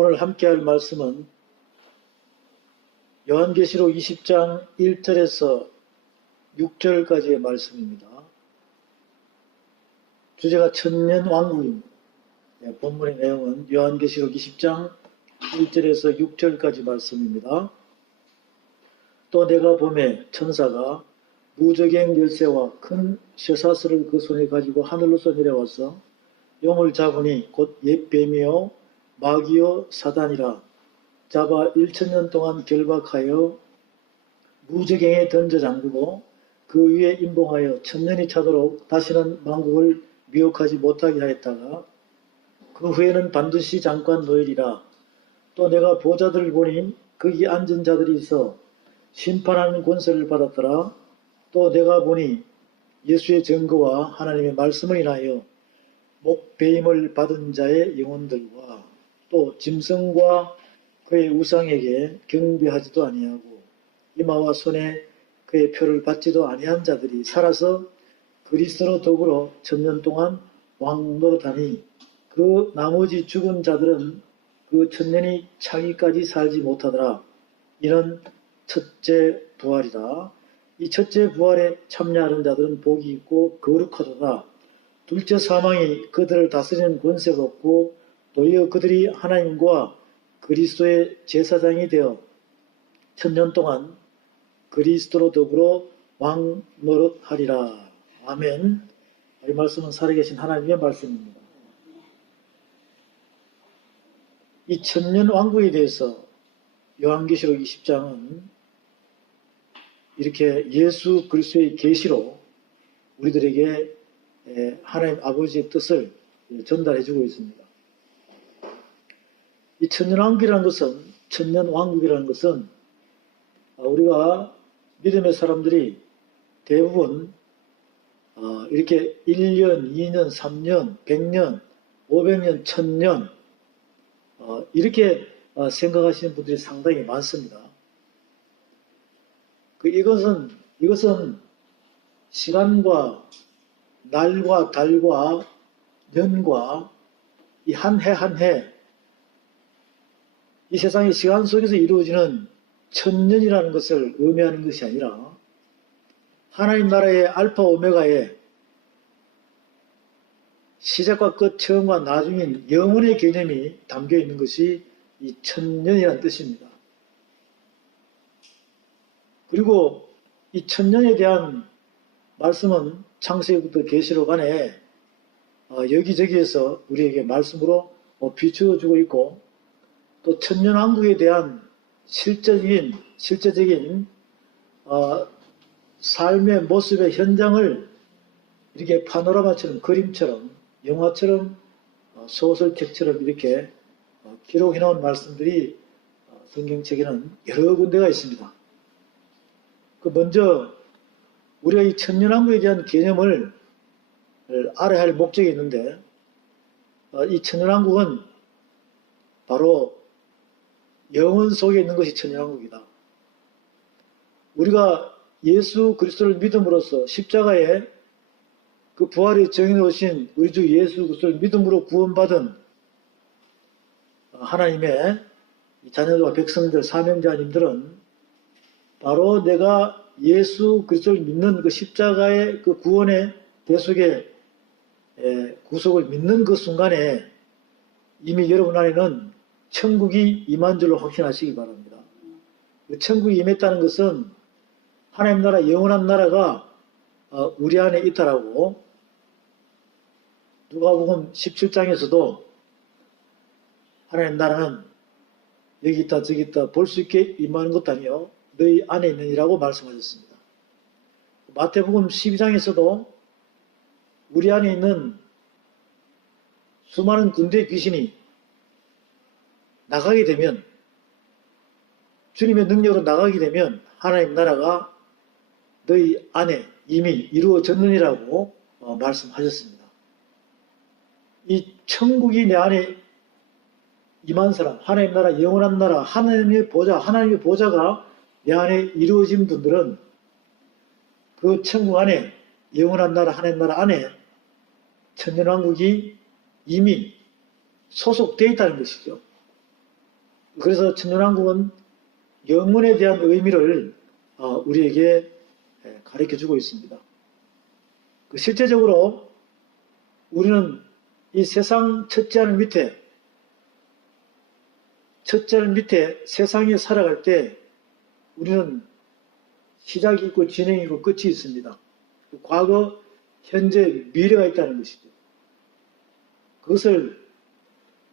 오늘 함께할 말씀은 요한계시록 20장 1절에서 6절까지의 말씀입니다. 주제가 천년왕국입니다. 본문의 내용은 요한계시록 20장 1절에서 6절까지 말씀입니다. 또 내가 보매 천사가 무저갱 열쇠와 큰 쇠사슬을 그 손에 가지고 하늘로서 내려와서 용을 잡으니 곧 옛뱀이요 마귀요 사단이라 잡아 1000년 동안 결박하여 무저갱에 던져 잠그고 그 위에 임봉하여 1000년이 차도록 다시는 만국을 미혹하지 못하게 하였다가 그 후에는 반드시 잠깐 놓이리라. 또 내가 보좌들을 보니 거기 앉은 자들이 있어 심판하는 권세를 받았더라. 또 내가 보니 예수의 증거와 하나님의 말씀을 인하여 목배임을 받은 자의 영혼들과 또 짐승과 그의 우상에게 경배하지도 아니하고 이마와 손에 그의 표를 받지도 아니한 자들이 살아서 그리스도로 더불어 천년 동안 왕노릇하니 그 나머지 죽은 자들은 그 천년이 차기까지 살지 못하더라. 이는 첫째 부활이다. 이 첫째 부활에 참여하는 자들은 복이 있고 거룩하도다. 둘째 사망이 그들을 다스리는 권세가 없고 도리어 그들이 하나님과 그리스도의 제사장이 되어 천년 동안 그리스도로 더불어 왕노릇하리라. 아멘. 이 말씀은 살아계신 하나님의 말씀입니다. 이 천년 왕국에 대해서 요한계시록 20장은 이렇게 예수 그리스도의 계시로 우리들에게 하나님 아버지의 뜻을 전달해주고 있습니다. 이 천년왕국이라는 것은 우리가 믿음의 사람들이 대부분 이렇게 1년, 2년, 3년, 100년, 500년, 1000년 이렇게 생각하시는 분들이 상당히 많습니다. 이것은 시간과 날과 달과 년과 이 한 해 한 해 이 세상의 시간 속에서 이루어지는 천년이라는 것을 의미하는 것이 아니라 하나님 나라의 알파 오메가의 시작과 끝, 처음과 나중인 영원의 개념이 담겨 있는 것이 이 천년이라는 뜻입니다. 그리고 이 천년에 대한 말씀은 창세기부터 계시록 안에 여기저기에서 우리에게 말씀으로 비추어주고 있고 또 천년왕국에 대한 실제적인 삶의 모습의 현장을 이렇게 파노라마처럼 그림처럼 영화처럼 소설책처럼 이렇게 기록해 놓은 말씀들이 성경책에는 여러 군데가 있습니다. 먼저 우리가 이 천년왕국에 대한 개념을 알아야 할 목적이 있는데 이 천년왕국은 바로 영혼 속에 있는 것이 천년왕국이다. 우리가 예수 그리스도를 믿음으로써 십자가에 그 부활에 정해놓으신 우리 주 예수 그리스도를 믿음으로 구원받은 하나님의 자녀들과 백성들, 사명자님들은 바로 내가 예수 그리스도를 믿는 그 십자가의 그 구원의 대속의 구속을 믿는 그 순간에 이미 여러분 안에는 천국이 임한 줄로 확신하시기 바랍니다. 천국이 임했다는 것은 하나님 나라, 영원한 나라가 우리 안에 있다라고 누가복음 17장에서도 하나님 나라는 여기 있다 저기 있다 볼 수 있게 임하는 것도 아니요 너희 안에 있느니라고 말씀하셨습니다. 마태복음 12장에서도 우리 안에 있는 수많은 군대 귀신이 나가게 되면 주님의 능력으로 나가게 되면 하나님 나라가 너희 안에 이미 이루어졌느니라고 말씀하셨습니다. 이 천국이 내 안에 임한 사람, 하나님 나라, 영원한 나라, 하나님의 보좌가 내 안에 이루어진 분들은 그 천국 안에 영원한 나라, 하나님 나라 안에 천년왕국이 이미 소속되어 있다는 것이죠. 그래서 천년왕국은 영혼에 대한 의미를 우리에게 가르쳐주고 있습니다. 실제적으로 우리는 이 세상 첫째 하늘 밑에 세상에 살아갈 때 우리는 시작이 있고 진행이 있고 끝이 있습니다. 과거, 현재, 미래가 있다는 것이죠. 그것을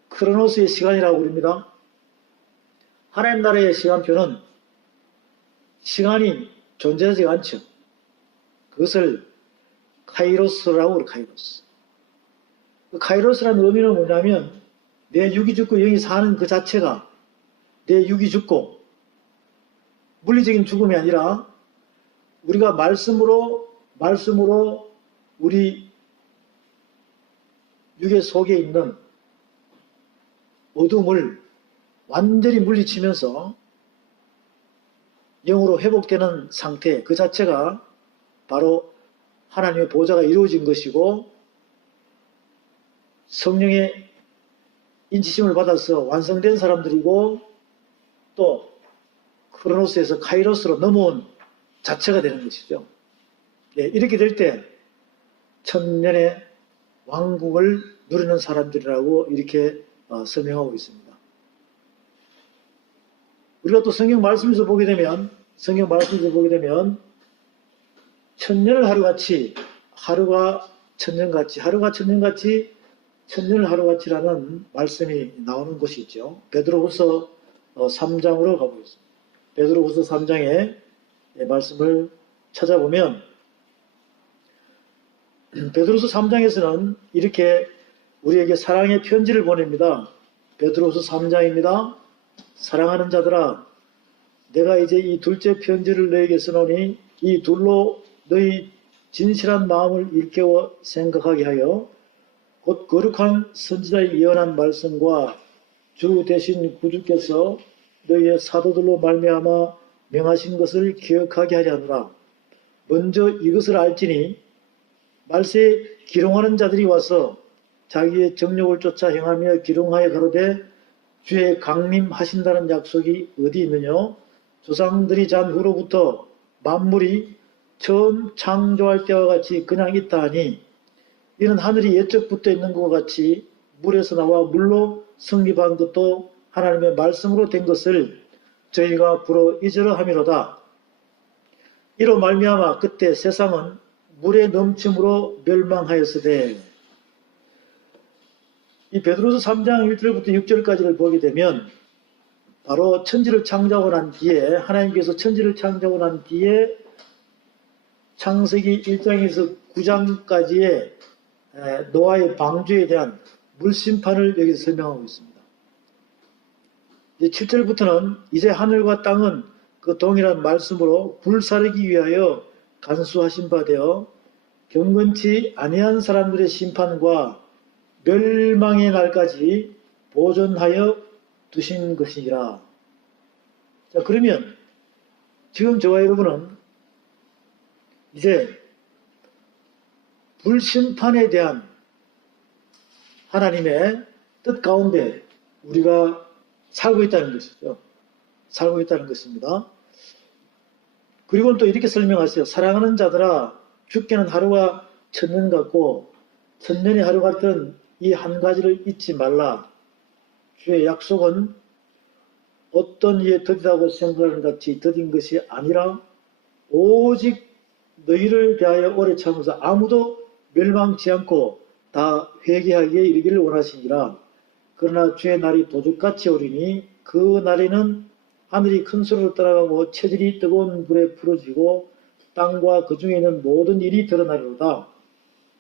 크로노스의 시간이라고 부릅니다. 하나님 나라의 시간표는 시간이 존재하지 않죠. 그것을 카이로스라고 그래요. 카이로스. 카이로스라는 의미는 뭐냐면 내 육이 죽고 영이 사는 그 자체가 내 육이 죽고 물리적인 죽음이 아니라 우리가 말씀으로 우리 육의 속에 있는 어둠을 완전히 물리치면서 영으로 회복되는 상태, 그 자체가 바로 하나님의 보좌가 이루어진 것이고 성령의 인치심을 받아서 완성된 사람들이고 또 크로노스에서 카이로스로 넘어온 자체가 되는 것이죠. 이렇게 될 때 천년의 왕국을 누리는 사람들이라고 이렇게 설명하고 있습니다. 우리가 또 성경 말씀에서 보게 되면 천년을 하루같이, 하루가 천년같이, 하루가 천년같이, 천년을 하루같이라는 말씀이 나오는 곳이 있죠. 베드로후서 3장으로 가보겠습니다. 베드로후서 3장의 말씀을 찾아보면 베드로후서 3장에서는 이렇게 우리에게 사랑의 편지를 보냅니다. 베드로후서 3장입니다. 사랑하는 자들아, 내가 이제 이 둘째 편지를 너에게 써노니 이 둘로 너희 진실한 마음을 일깨워 생각하게 하여 곧 거룩한 선지자의 예언한 말씀과 주 대신 구주께서 너희의 사도들로 말미암아 명하신 것을 기억하게 하려 하노라. 먼저 이것을 알지니 말세에 기롱하는 자들이 와서 자기의 정욕을 쫓아 행하며 기롱하여 가로되 주의 강림하신다는 약속이 어디 있느냐? 조상들이 잔 후로부터 만물이 처음 창조할 때와 같이 그냥 있다 하니 이는 하늘이 옛적부터 있는 것과 같이 물에서 나와 물로 성립한 것도 하나님의 말씀으로 된 것을 저희가 불어 잊으려 함이로다. 이로 말미암아 그때 세상은 물의 넘침으로 멸망하였으되. 이 베드로서 3장 1절부터 6절까지를 보게 되면 바로 천지를 창조하고 난 뒤에, 하나님께서 천지를 창조하고 난 뒤에 창세기 1장에서 9장까지의 노아의 방주에 대한 물심판을 여기서 설명하고 있습니다. 이제 7절부터는 이제 하늘과 땅은 그 동일한 말씀으로 불사르기 위하여 간수하신 바 되어 경건치 아니한 사람들의 심판과 멸망의 날까지 보존하여 두신 것이니라. 자, 그러면 지금 저와 여러분은 이제 불심판에 대한 하나님의 뜻 가운데 우리가 살고 있다는 것이죠. 살고 있다는 것입니다. 그리고 또 이렇게 설명하세요. 사랑하는 자들아, 죽게는 하루가 천년 같고 천년이 하루 같은 이 한 가지를 잊지 말라. 주의 약속은 어떤 이에 더디다고 생각하는 같이 더딘 것이 아니라 오직 너희를 대하여 오래 참으사 아무도 멸망치 않고 다 회개하기에 이르기를 원하시니라. 그러나 주의 날이 도둑같이 오리니 그 날에는 하늘이 큰 소리로 따라가고 체질이 뜨거운 불에 풀어지고 땅과 그 중에 있는 모든 일이 드러나리로다.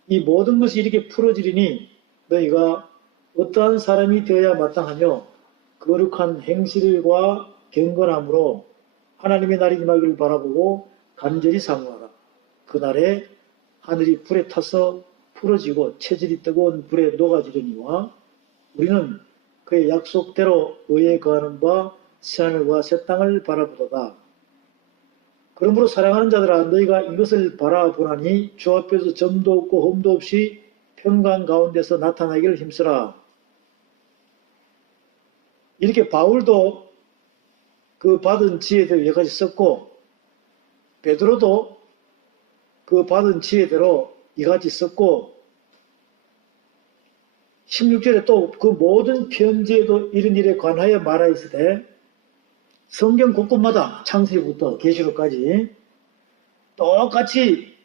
이 모든 것이 이렇게 풀어지리니 너희가 어떠한 사람이 되어야 마땅하며 거룩한 행실과 경건함으로 하나님의 날이 임하기를 바라보고 간절히 사모하라. 그날에 하늘이 불에 타서 풀어지고 체질이 뜨거운 불에 녹아지려니와 우리는 그의 약속대로 의에 거하는 바 새하늘과 새 땅을 바라보도다. 그러므로 사랑하는 자들아, 너희가 이것을 바라보나니 주 앞에서 점도 없고 흠도 없이 평강 가운데서 나타나기를 힘쓰라. 이렇게 바울도 그 받은 지혜대로 여기까지 썼고, 베드로도 그 받은 지혜대로 이같이 썼고, 16절에 또 그 모든 편지에도 이런 일에 관하여 말하였으되, 성경 곳곳마다 창세기부터 계시록까지 똑같이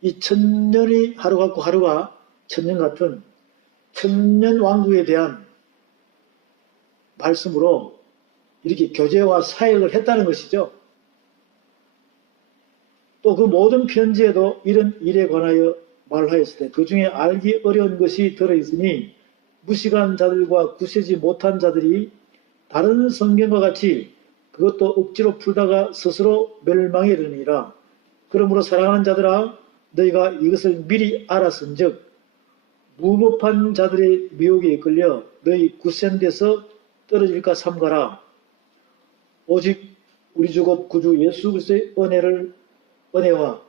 이 천년이 하루 같고 하루가 천년 같은 천년 왕국에 대한 말씀으로 이렇게 교제와 사역을 했다는 것이죠. 또 그 모든 편지에도 이런 일에 관하여 말하였을 때 그 중에 알기 어려운 것이 들어있으니 무식한 자들과 구세지 못한 자들이 다른 성경과 같이 그것도 억지로 풀다가 스스로 멸망에 이르니라. 그러므로 사랑하는 자들아, 너희가 이것을 미리 알았은즉 무법한 자들의 미혹에 이끌려 너희 굳센 데서 떨어질까 삼가라. 오직 우리 주 곧 구주 예수 그리스도의 은혜와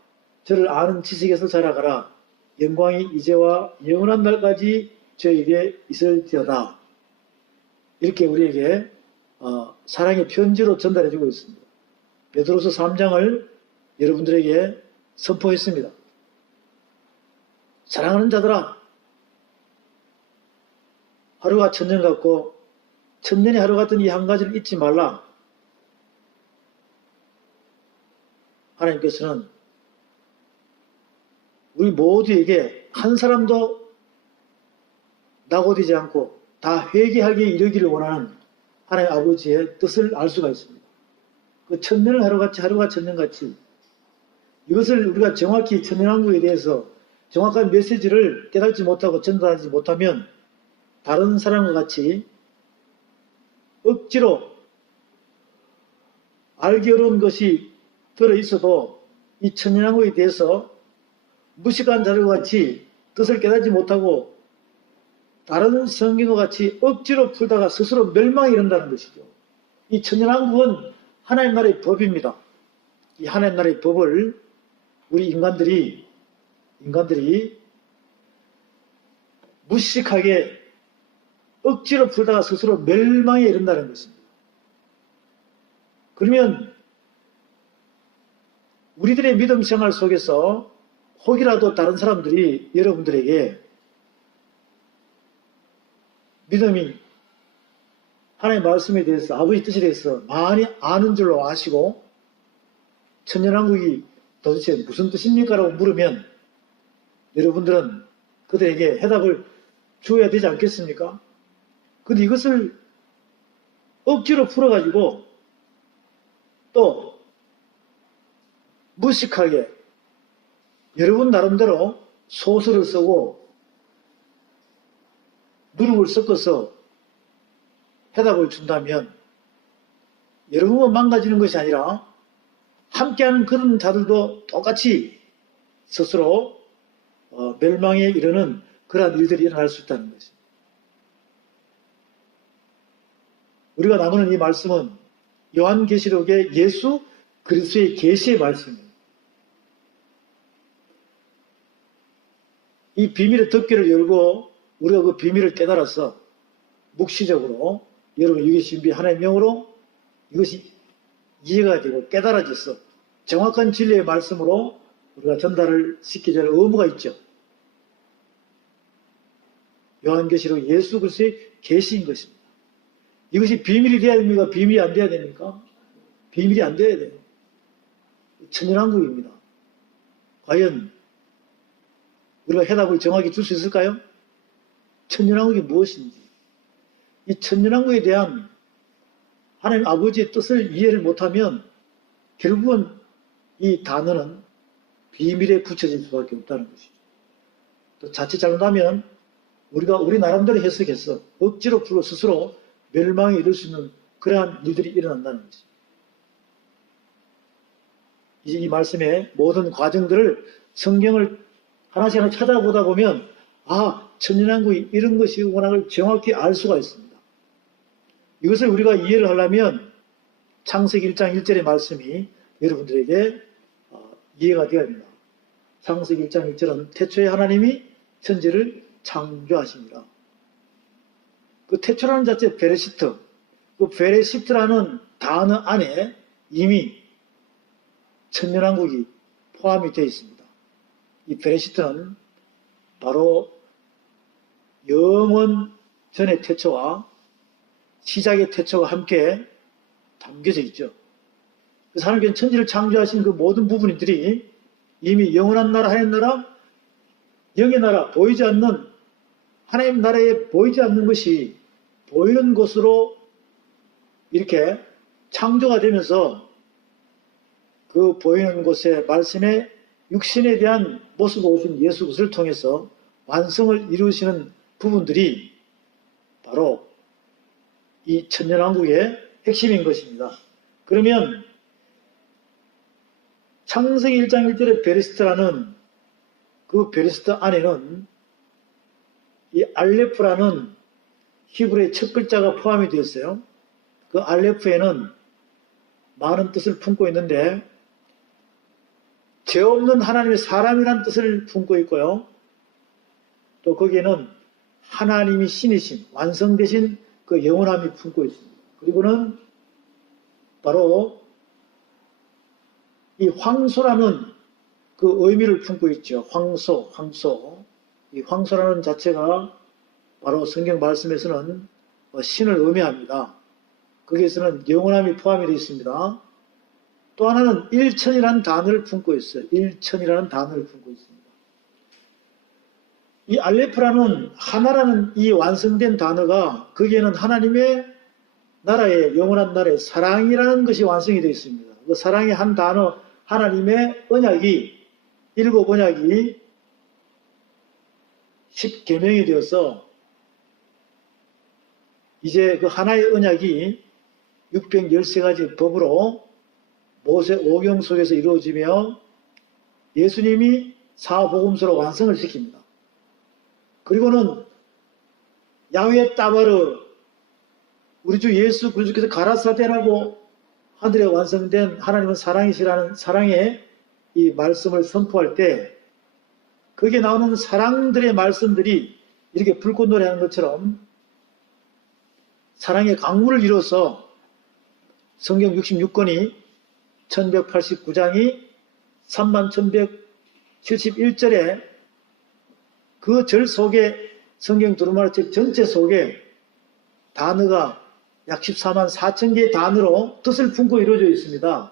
저를 아는 지식에서 자라가라. 영광이 이제와 영원한 날까지 저에게 있을지어다. 이렇게 우리에게 사랑의 편지로 전달해주고 있습니다. 베드로서 3장을 여러분들에게 선포했습니다. 사랑하는 자들아, 하루가 천년 같고 천년이 하루 같은 이 한 가지를 잊지 말라. 하나님께서는 우리 모두에게 한 사람도 낙오되지 않고 다 회개하기에 이르기를 원하는 하나님 아버지의 뜻을 알 수가 있습니다. 그 천년을 하루같이 하루가 천년같이 이것을 우리가 정확히 천년왕국에 대해서 정확한 메시지를 깨닫지 못하고 전달하지 못하면 다른 사람과 같이 억지로 알기 어려운 것이 들어있어도 이 천년왕국에 대해서 무식한 자들과 같이 뜻을 깨닫지 못하고 다른 성경과 같이 억지로 풀다가 스스로 멸망에 이른다는 것이죠. 이 천년왕국은 하나님 나라의 법입니다. 이 하나님 나라의 법을 우리 인간들이 무식하게 억지로 풀다가 스스로 멸망에 이른다는 것입니다. 그러면 우리들의 믿음 생활 속에서 혹이라도 다른 사람들이 여러분들에게 믿음이 하나님의 말씀에 대해서 아버지 뜻에 대해서 많이 아는 줄로 아시고 천년왕국이 도대체 무슨 뜻입니까? 라고 물으면 여러분들은 그들에게 해답을 주어야 되지 않겠습니까? 근데 이것을 억지로 풀어가지고 또 무식하게 여러분 나름대로 소설을 쓰고 누룩을 섞어서 해답을 준다면 여러분만 망가지는 것이 아니라 함께하는 그런 자들도 똑같이 스스로 멸망에 이르는 그러한 일들이 일어날 수 있다는 것입니다. 우리가 나누는 이 말씀은 요한계시록의 예수 그리스도의 계시의 말씀입니다. 이 비밀의 덮개를 열고 우리가 그 비밀을 깨달아서 묵시적으로 여러분 유기 신비 하나님의 명으로 이것이 이해가 되고 깨달아져서 정확한 진리의 말씀으로 우리가 전달을 시키자 할 의무가 있죠. 요한계시록 예수 그리스도의 계시인 것입니다. 이것이 비밀이 돼야 됩니까? 비밀이 안 돼야 됩니까? 비밀이 안 돼야 돼요. 천년왕국입니다. 과연 우리가 해답을 정확히 줄 수 있을까요? 천년왕국이 무엇인지, 이 천년왕국에 대한 하나님 아버지의 뜻을 이해를 못하면 결국은 이 단어는 비밀에 붙여질 수밖에 없다는 것이죠. 또 자칫 잘못하면 우리가 우리 나름대로 해석해서 억지로 풀어 스스로 멸망에 이를 수 있는 그러한 일들이 일어난다는 것이죠. 이제 이 말씀의 모든 과정들을 성경을 하나씩 하나 찾아보다 보면 천년왕국이 이런 것이구나를 정확히 알 수가 있습니다. 이것을 우리가 이해를 하려면 창세기 1장 1절의 말씀이 여러분들에게 이해가 되어야 합니다. 창세기 1장 1절은 태초에 하나님이 천지를 창조하십니다. 그 태초라는 자체 베레시트, 그 베레시트라는 단어 안에 이미 천년왕국이 포함이 되어 있습니다. 이 베레시트는 바로 영원 전의 태초와 시작의 태초가 함께 담겨져 있죠. 그래서 하나님께서는 천지를 창조하신 그 모든 부분들이 이미 영원한 나라, 하나님 나라, 영의 나라, 보이지 않는 하나님 나라에 보이지 않는 것이 보이는 곳으로 이렇게 창조가 되면서 그 보이는 곳에 말씀의 육신에 대한 모습을 오신 예수 그리스도를 통해서 완성을 이루시는 부분들이 바로 이 천년왕국의 핵심인 것입니다. 그러면 창세기 1장 1절의 베레시트라는 그 베레시트 안에는 이 알레프라는 히브리의 첫 글자가 포함이 되어 있어요. 그 알레프에는 많은 뜻을 품고 있는데 죄 없는 하나님의 사람이라는 뜻을 품고 있고요. 또 거기에는 하나님이 신이신 완성되신 그 영원함이 품고 있습니다. 그리고는 바로 이 황소라는 그 의미를 품고 있죠. 황소. 이 황소라는 자체가 바로 성경 말씀에서는 신을 의미합니다. 거기에서는 영원함이 포함이 되어 있습니다. 또 하나는 일천이라는 단어를 품고 있어요. 일천이라는 단어를 품고 있습니다. 이 알레프라는 하나라는 이 완성된 단어가 거기에는 하나님의 나라의 영원한 나라의 사랑이라는 것이 완성이 되어 있습니다. 그 사랑의 한 단어 하나님의 언약이 일곱 언약이 10계명이 되어서 이제 그 하나의 언약이 613가지 법으로 모세 오경 속에서 이루어지며 예수님이 사복음서로 완성을 시킵니다. 그리고는 야훼 따바르 우리 주 예수 그리스도께서 가라사대라고 하늘에 완성된 하나님은 사랑이시라는 사랑의 이 말씀을 선포할 때 거기에 나오는 사랑들의 말씀들이 이렇게 불꽃 노래하는 것처럼 사랑의 강물을 이뤄서 성경 66권이 1189장이 31,171절에 그 절 속에 성경 두루마리 책 전체 속에 단어가 약 14만 4천 개의 단어로 뜻을 품고 이루어져 있습니다.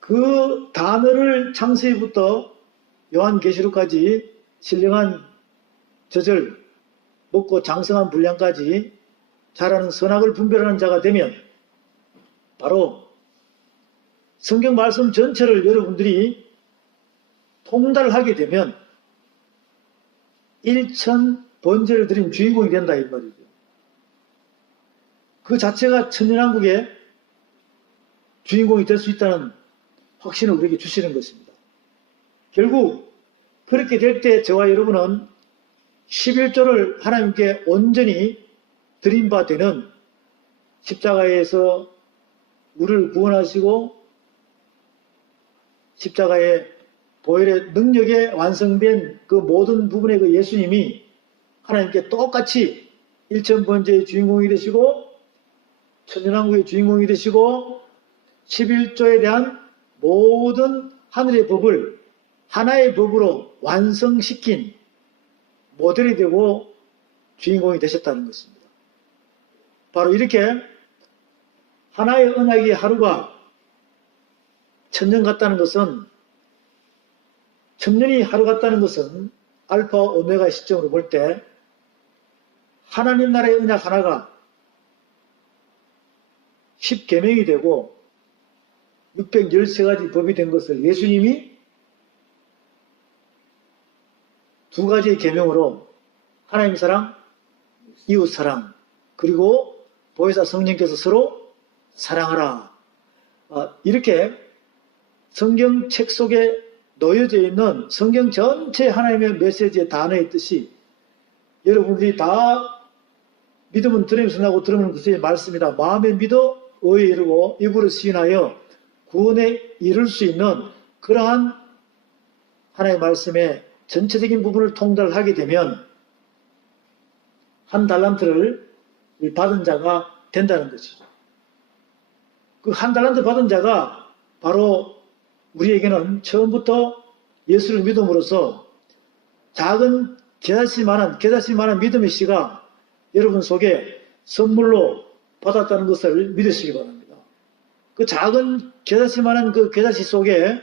그 단어를 창세기부터 요한계시록까지 신령한 저절 먹고 장성한 분량까지 잘하는 선악을 분별하는 자가 되면 바로 성경 말씀 전체를 여러분들이 통달하게 되면 1천 번제를 드린 주인공이 된다 이 말이죠. 그 자체가 천년왕국의 주인공이 될 수 있다는 확신을 우리에게 주시는 것입니다. 결국 그렇게 될 때 저와 여러분은 11조를 하나님께 온전히 드린 바 되는 십자가에서 우리를 구원하시고 십자가의 보혈의 능력에 완성된 그 모든 부분의 그 예수님이 하나님께 똑같이 1,000번제의 주인공이 되시고 천년왕국의 주인공이 되시고 11조에 대한 모든 하늘의 법을 하나의 법으로 완성시킨 모델이 되고 주인공이 되셨다는 것입니다. 바로 이렇게 하나의 언약의 하루가 천년 같다는 것은 천년이 하루 같다는 것은 알파 오메가 시점으로 볼 때 하나님 나라의 언약 하나가 10계명이 되고 613가지 법이 된 것을 예수님이 두 가지의 계명으로 하나님 사랑, 이웃 사랑, 그리고 보혜사 성령께서 서로 사랑하라. 이렇게 성경책 속에 놓여져 있는 성경 전체 하나님의 메시지의 단어의 뜻이 여러분들이 다 믿음은 들으면서 나고 들으면 그것의 말씀이다. 마음에 믿어 의에 이르고 입으로 시인하여 구원에 이를 수 있는 그러한 하나님의 말씀의 전체적인 부분을 통달하게 되면 한 달란트를 받은 자가 된다는 것이죠. 그 한 달란트 받은 자가 바로 우리에게는 처음부터 예수를 믿음으로써 작은 겨자씨만한 믿음의 씨가 여러분 속에 선물로 받았다는 것을 믿으시기 바랍니다. 그 작은 겨자씨만한 그 겨자씨 속에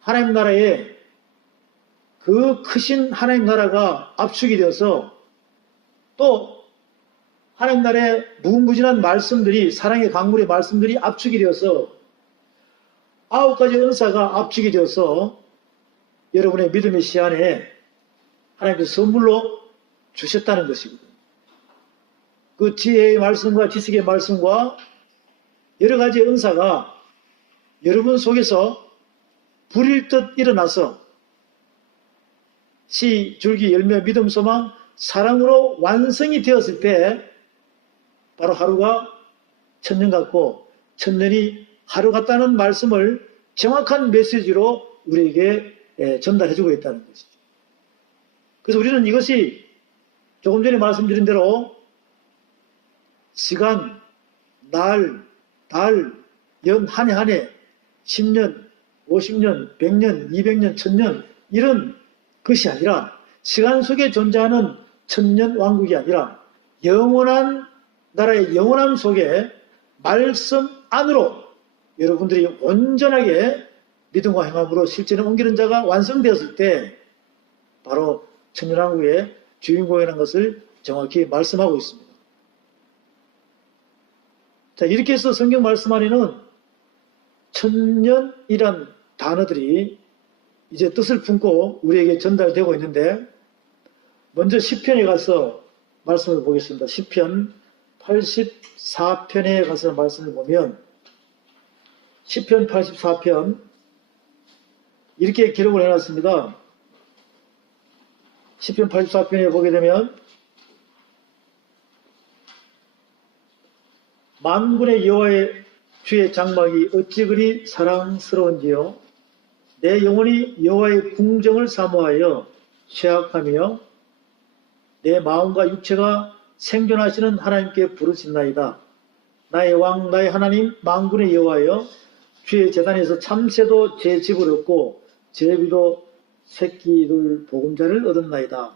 하나님 나라에 그 크신 하나님 나라가 압축이 되어서 또 하나님 나라의 무궁무진한 말씀들이, 사랑의 강물의 말씀들이 압축이 되어서 9가지 은사가 압축이 되어서 여러분의 믿음의 씨 안에 하나님께서 선물로 주셨다는 것이거든요. 그 지혜의 말씀과 지식의 말씀과 여러 가지 은사가 여러분 속에서 불일 듯 일어나서 씨, 줄기, 열매, 믿음, 소망, 사랑으로 완성이 되었을 때 바로 하루가 천년 같고 천년이 하루 같다는 말씀을 정확한 메시지로 우리에게 전달해주고 있다는 것이죠. 그래서 우리는 이것이 조금 전에 말씀드린 대로 시간, 날, 달, 연, 한 해 한 해, 10년, 50년, 100년, 200년, 1000년 이런 것이 아니라 시간 속에 존재하는 천년 왕국이 아니라 영원한 나라의 영원함 속에 말씀 안으로 여러분들이 온전하게 믿음과 행함으로 실제로 옮기는 자가 완성되었을 때 바로 천년왕국의 주인공이라는 것을 정확히 말씀하고 있습니다. 자, 이렇게 해서 성경 말씀 안에는 천년이란 단어들이 이제 뜻을 품고 우리에게 전달되고 있는데 먼저 시편에 가서 말씀을 보겠습니다. 시편 84편에 가서 말씀을 보면 시편 84편 이렇게 기록을 해놨습니다. 시편 84편에 보게 되면 만군의 여호와의 주의 장막이 어찌 그리 사랑스러운지요. 내 영혼이 여호와의 궁정을 사모하여 쇠약하며 내 마음과 육체가 생존하시는 하나님께 부르짖나이다. 나의 왕 나의 하나님 만군의 여호와여 주의 제단에서 참새도 제 집을 얻고 제비도 새끼들 보금자를 얻었나이다.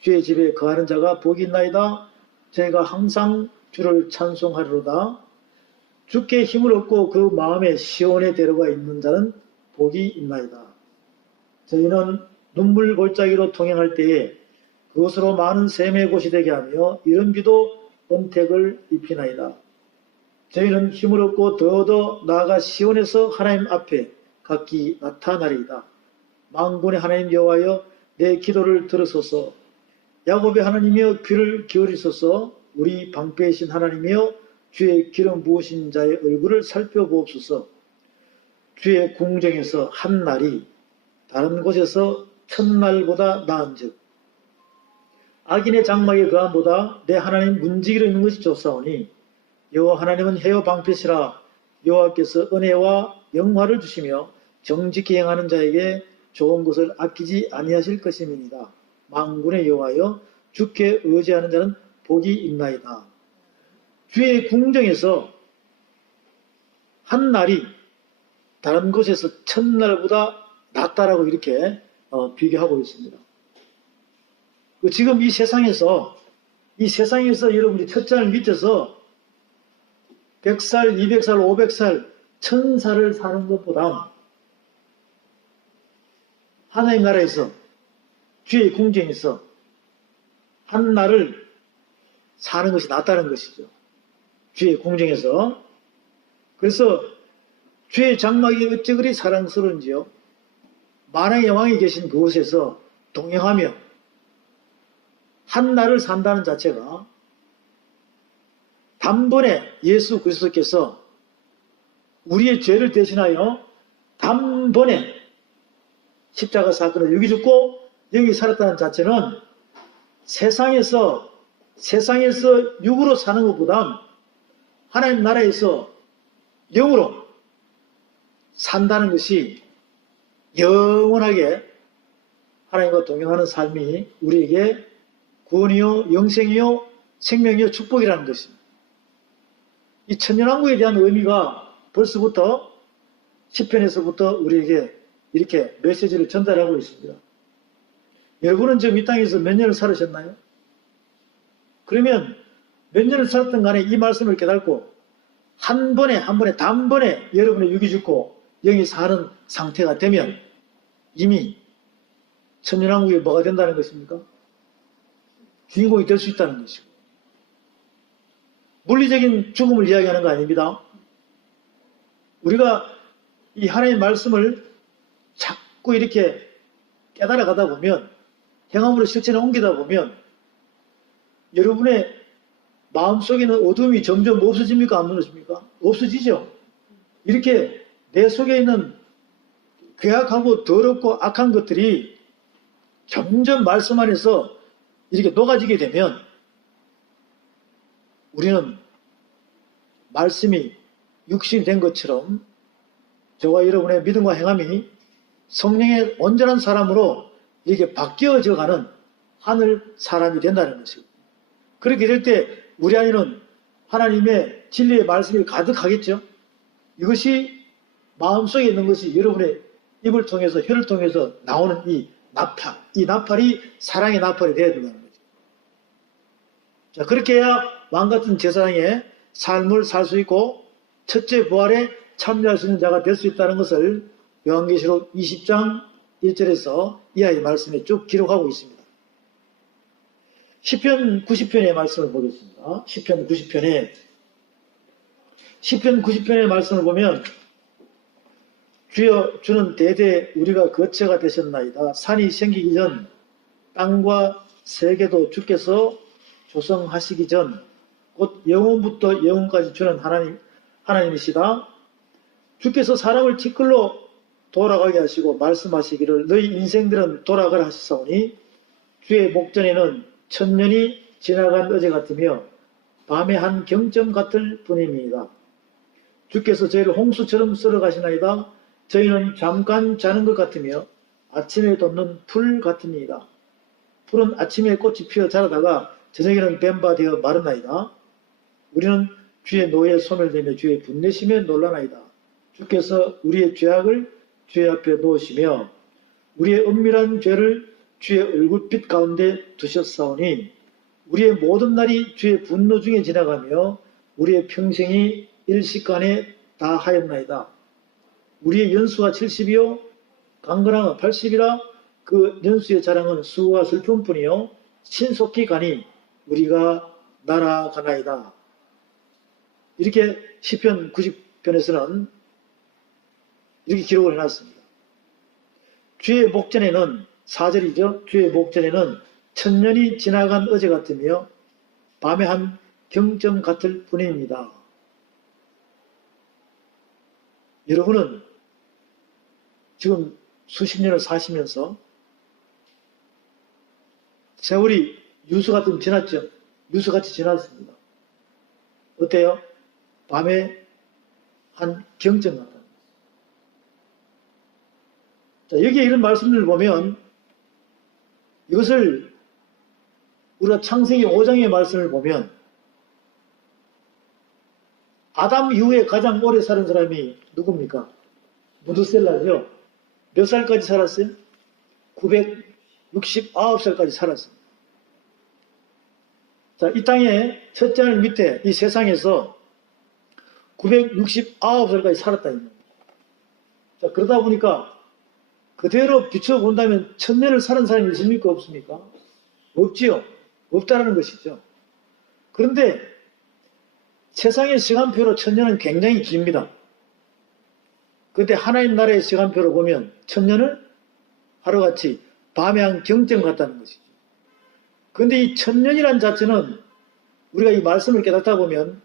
주의 집에 거하는 자가 복이 있나이다. 저희가 항상 주를 찬송하리로다. 주께 힘을 얻고 그 마음에 시온에 데려가 있는 자는 복이 있나이다. 저희는 눈물 골짜기로 통행할 때에 그것으로 많은 샘의 곳이 되게 하며 이른 비도 은택을 입히나이다. 저희는 힘을 얻고 더더 나아가 시온에서 하나님 앞에 각기 나타나리이다. 만군의 하나님 여호와여 내 기도를 들으소서. 야곱의 하나님이여 귀를 기울이소서. 우리 방패이신 하나님이여 주의 기름 부으신 자의 얼굴을 살펴보옵소서. 주의 궁정에서 한 날이 다른 곳에서 천날보다 나은즉 악인의 장막의 거함보다 내 하나님 문지기로 있는 것이 좋사오니 여호와 하나님은 해요 방패시라. 여호와께서 은혜와 영화를 주시며 정직히 행하는 자에게 좋은 것을 아끼지 아니하실 것임이니이다. 만군의 여호와여 주께 의지하는 자는 복이 있나이다. 주의 궁정에서 한 날이 다른 곳에서 천날보다 낫다라고 이렇게 비교하고 있습니다. 지금 이 세상에서 여러분이 첫잔을 밑에서 100살, 200살, 500살, 1000살을 사는 것보다 하나님 나라에서 주의 궁정에서 한 날을 사는 것이 낫다는 것이죠. 주의 궁정에서. 그래서 주의 장막이 어찌 그리 사랑스러운지요. 만왕의 왕이 계신 그곳에서 동행하며 한 날을 산다는 자체가 단번에 예수 그리스도께서 우리의 죄를 대신하여 단번에 십자가 사건을 여기 죽고 여기 살았다는 자체는 세상에서 육으로 사는 것보다 하나님 나라에서 영으로 산다는 것이 영원하게 하나님과 동행하는 삶이 우리에게 구원이요, 영생이요, 생명이요, 축복이라는 것입니다. 이 천년왕국에 대한 의미가 벌써부터 시편에서부터 우리에게 이렇게 메시지를 전달하고 있습니다. 여러분은 지금 이 땅에서 몇 년을 살으셨나요? 그러면 몇 년을 살았던 간에 이 말씀을 깨닫고 한 번에 단번에 여러분의 육이 죽고 영이 사는 상태가 되면 이미 천년왕국에 뭐가 된다는 것입니까? 주인공이 될 수 있다는 것이고, 물리적인 죽음을 이야기하는 거 아닙니다. 우리가 이 하나님의 말씀을 자꾸 이렇게 깨달아가다 보면, 행함으로 실천에 옮기다 보면 여러분의 마음속에는 어둠이 점점 없어집니까? 안 없어집니까? 없어지죠. 이렇게 내 속에 있는 괴악하고 더럽고 악한 것들이 점점 말씀 안에서 이렇게 녹아지게 되면 우리는 말씀이 육신이 된 것처럼 저와 여러분의 믿음과 행함이 성령의 온전한 사람으로 이렇게 바뀌어져 가는 하늘 사람이 된다는 것이고, 그렇게 될 때 우리 안에는 하나님의 진리의 말씀이 가득하겠죠. 이것이 마음속에 있는 것이 여러분의 입을 통해서, 혀를 통해서 나오는 이 나팔이 사랑의 나팔이 되어야 된다는 거죠. 자, 그렇게 해야 왕같은 제사장의 삶을 살 수 있고 첫째 부활에 참여할 수 있는 자가 될 수 있다는 것을 요한계시록 20장 1절에서 이하의 말씀에 쭉 기록하고 있습니다. 시편 90편의 말씀을 보겠습니다. 시편 90편의 말씀을 보면, 주여 주는 대대 우리가 거처가 되셨나이다. 산이 생기기 전 땅과 세계도 주께서 조성하시기 전 곧 영원부터 영원까지 주는 하나님이시다. 주께서 사람을 티끌로 돌아가게 하시고 말씀하시기를 너희 인생들은 돌아가라 하시사오니 주의 목전에는 천년이 지나간 어제 같으며 밤의 한 경점 같을 뿐입니다. 주께서 저희를 홍수처럼 썰어가시나이다. 저희는 잠깐 자는 것 같으며 아침에 돋는 풀 같습니다. 풀은 아침에 꽃이 피어 자라다가 저녁에는 뱀바 되어 마르나이다. 우리는 주의 노에 소멸되며 주의 분내심에 놀라나이다. 주께서 우리의 죄악을 주의 앞에 놓으시며 우리의 은밀한 죄를 주의 얼굴빛 가운데 두셨사오니 우리의 모든 날이 주의 분노 중에 지나가며 우리의 평생이 일시간에 다 하였나이다. 우리의 연수가 70이요 강건함은 80이라 그 연수의 자랑은 수고와 슬픔뿐이요 신속히 가니 우리가 날아가나이다. 이렇게 시편 90편에서는 이렇게 기록을 해놨습니다. 주의 목전에는 4절이죠. 주의 목전에는 천년이 지나간 어제 같으며 밤의 한 경점 같을 뿐입니다. 여러분은 지금 수십 년을 사시면서 세월이 유수같이 지났죠. 유수같이 지났습니다. 어때요? 밤에 한 경점 같다. 자, 여기에 이런 말씀을 보면 이것을 우리가 창세기 5장의 말씀을 보면 아담 이후에 가장 오래 사는 사람이 누굽니까? 무드셀라죠. 몇 살까지 살았어요? 969살까지 살았습니다. 자, 이 땅에 첫째 하늘 밑에 이 세상에서 969살까지 살았다. 자, 그러다 보니까 그대로 비춰본다면 천년을 사는 사람이 있습니까? 없습니까? 없지요. 없다라는 것이죠. 그런데 세상의 시간표로 천년은 굉장히 깁니다. 그런데 하나님 나라의 시간표로 보면 천년은 하루같이 밤의 한 경점 같다는 것이죠. 그런데 이 천년이란 자체는 우리가 이 말씀을 깨닫다 보면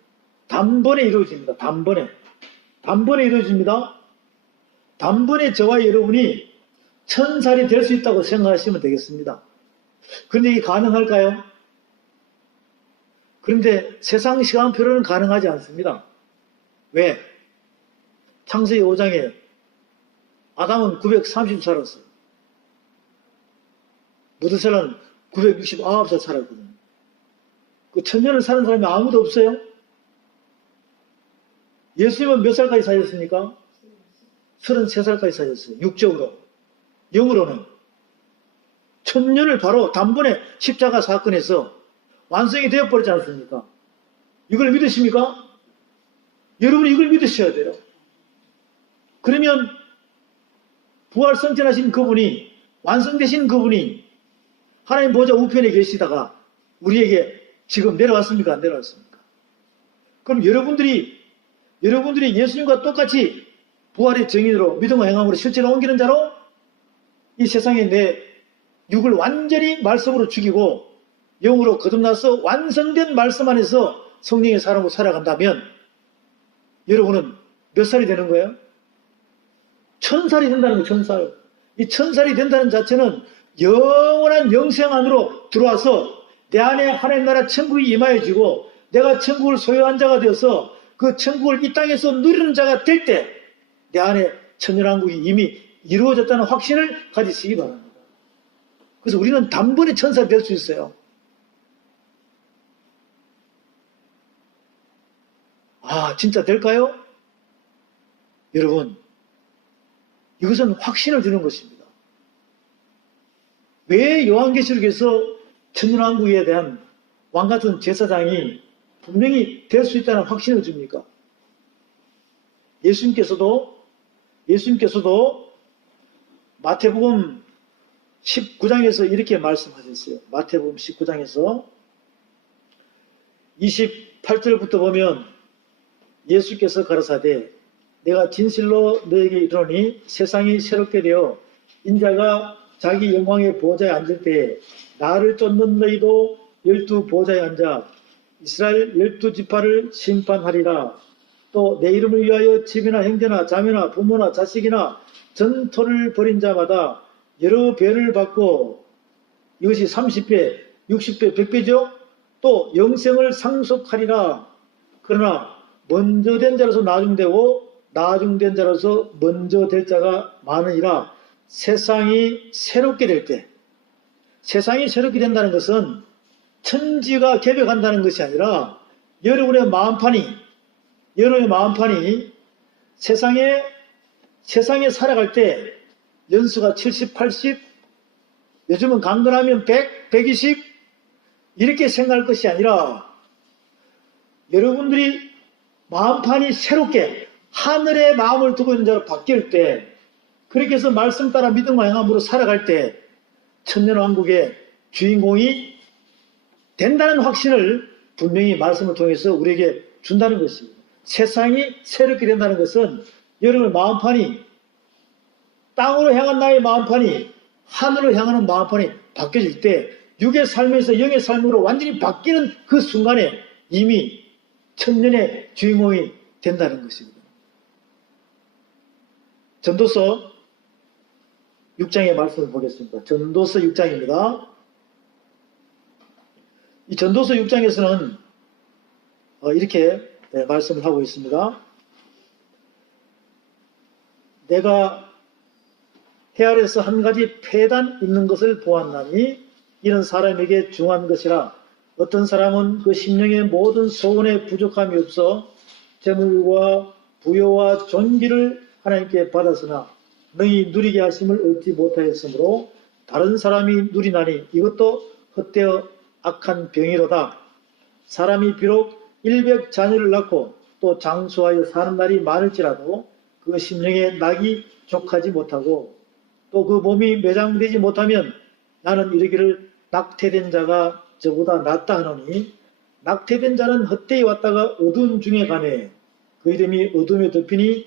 단번에 이루어집니다. 단번에 이루어집니다. 단번에 저와 여러분이 1000살이 될 수 있다고 생각하시면 되겠습니다. 그런데 이게 가능할까요? 그런데 세상 시간표로는 가능하지 않습니다. 왜? 창세기 5장에 아담은 930 살았어요. 무드셀라는 969살 살았거든요. 그 천년을 사는 사람이 아무도 없어요? 예수님은 몇 살까지 사셨습니까? 33살까지 사셨어요. 육적으로. 영으로는. 천년을 바로 단번에 십자가 사건에서 완성이 되어버리지 않습니까? 이걸 믿으십니까? 여러분이 이걸 믿으셔야 돼요. 그러면 부활성천하신 그분이, 완성되신 그분이 하나님 보좌 우편에 계시다가 우리에게 지금 내려왔습니까? 안 내려왔습니까? 그럼 여러분들이 예수님과 똑같이 부활의 증인으로 믿음과 행함으로 실제로 옮기는 자로 이 세상에 내 육을 완전히 말씀으로 죽이고 영으로 거듭나서 완성된 말씀 안에서 성령의 사람으로 살아간다면 여러분은 몇 살이 되는 거예요? 1000살이 된다는 거예요. 1000살. 이 1000살이 된다는 자체는 영원한 영생 안으로 들어와서 내 안에 하나님 나라 천국이 임하여지고 내가 천국을 소유한 자가 되어서 그 천국을 이 땅에서 누리는 자가 될 때 내 안에 천년왕국이 이미 이루어졌다는 확신을 가지시기 바랍니다. 그래서 우리는 단번에 1000살 될 수 있어요. 아, 진짜 될까요? 여러분, 이것은 확신을 주는 것입니다. 왜 요한계시록에서 천년왕국에 대한 왕같은 제사장이 분명히 될 수 있다는 확신을 줍니까? 예수님께서도 마태복음 19장에서 이렇게 말씀하셨어요. 마태복음 19장에서 28절부터 보면 예수께서 가라사대 내가 진실로 너에게 이르노니 세상이 새롭게 되어 인자가 자기 영광의 보좌에 앉을 때에 나를 쫓는 너희도 12 보좌에 앉아 이스라엘 12지파를 심판하리라. 또 내 이름을 위하여 집이나 형제나 자매나 부모나 자식이나 전토를 벌인 자마다 여러 배를 받고 이것이 30배, 60배, 100배죠. 또 영생을 상속하리라. 그러나 먼저 된 자로서 나중되고 나중된 자로서 먼저 될 자가 많으니라. 세상이 새롭게 될 때, 세상이 새롭게 된다는 것은 천지가 개벽한다는 것이 아니라 여러분의 마음판이 세상에 살아갈 때 연수가 70, 80, 요즘은 강건하면 100, 120 이렇게 생각할 것이 아니라 여러분들이 마음판이 새롭게 하늘의 마음을 두고 있는 자로 바뀔 때 그렇게 해서 말씀 따라 믿음과 행함으로 살아갈 때 천년왕국의 주인공이 된다는 확신을 분명히 말씀을 통해서 우리에게 준다는 것입니다. 세상이 새롭게 된다는 것은 여러분의 마음판이 땅으로 향한 나의 마음판이 하늘로 향하는 마음판이 바뀌어질 때 육의 삶에서 영의 삶으로 완전히 바뀌는 그 순간에 이미 천년의 주인공이 된다는 것입니다. 전도서 6장의 말씀을 보겠습니다. 전도서 6장입니다. 이 전도서 6장에서는 이렇게 말씀을 하고 있습니다. 내가 해 아래서 한 가지 폐단 있는 것을 보았나니 이는 사람에게 중한 것이라. 어떤 사람은 그 심령의 모든 소원에 부족함이 없어 재물과 부여와 존귀를 하나님께 받았으나 너희 누리게 하심을 얻지 못하였으므로 다른 사람이 누리나니 이것도 헛되어 악한 병이로다. 사람이 비록 100 자녀를 낳고 또 장수하여 사는 날이 많을지라도 그 심령에 낙이 족하지 못하고 또 그 몸이 매장되지 못하면 나는 이르기를 낙태된 자가 저보다 낫다 하노니 낙태된 자는 헛되이 왔다가 어두운 중에 가매 그 이름이 어둠에 덮이니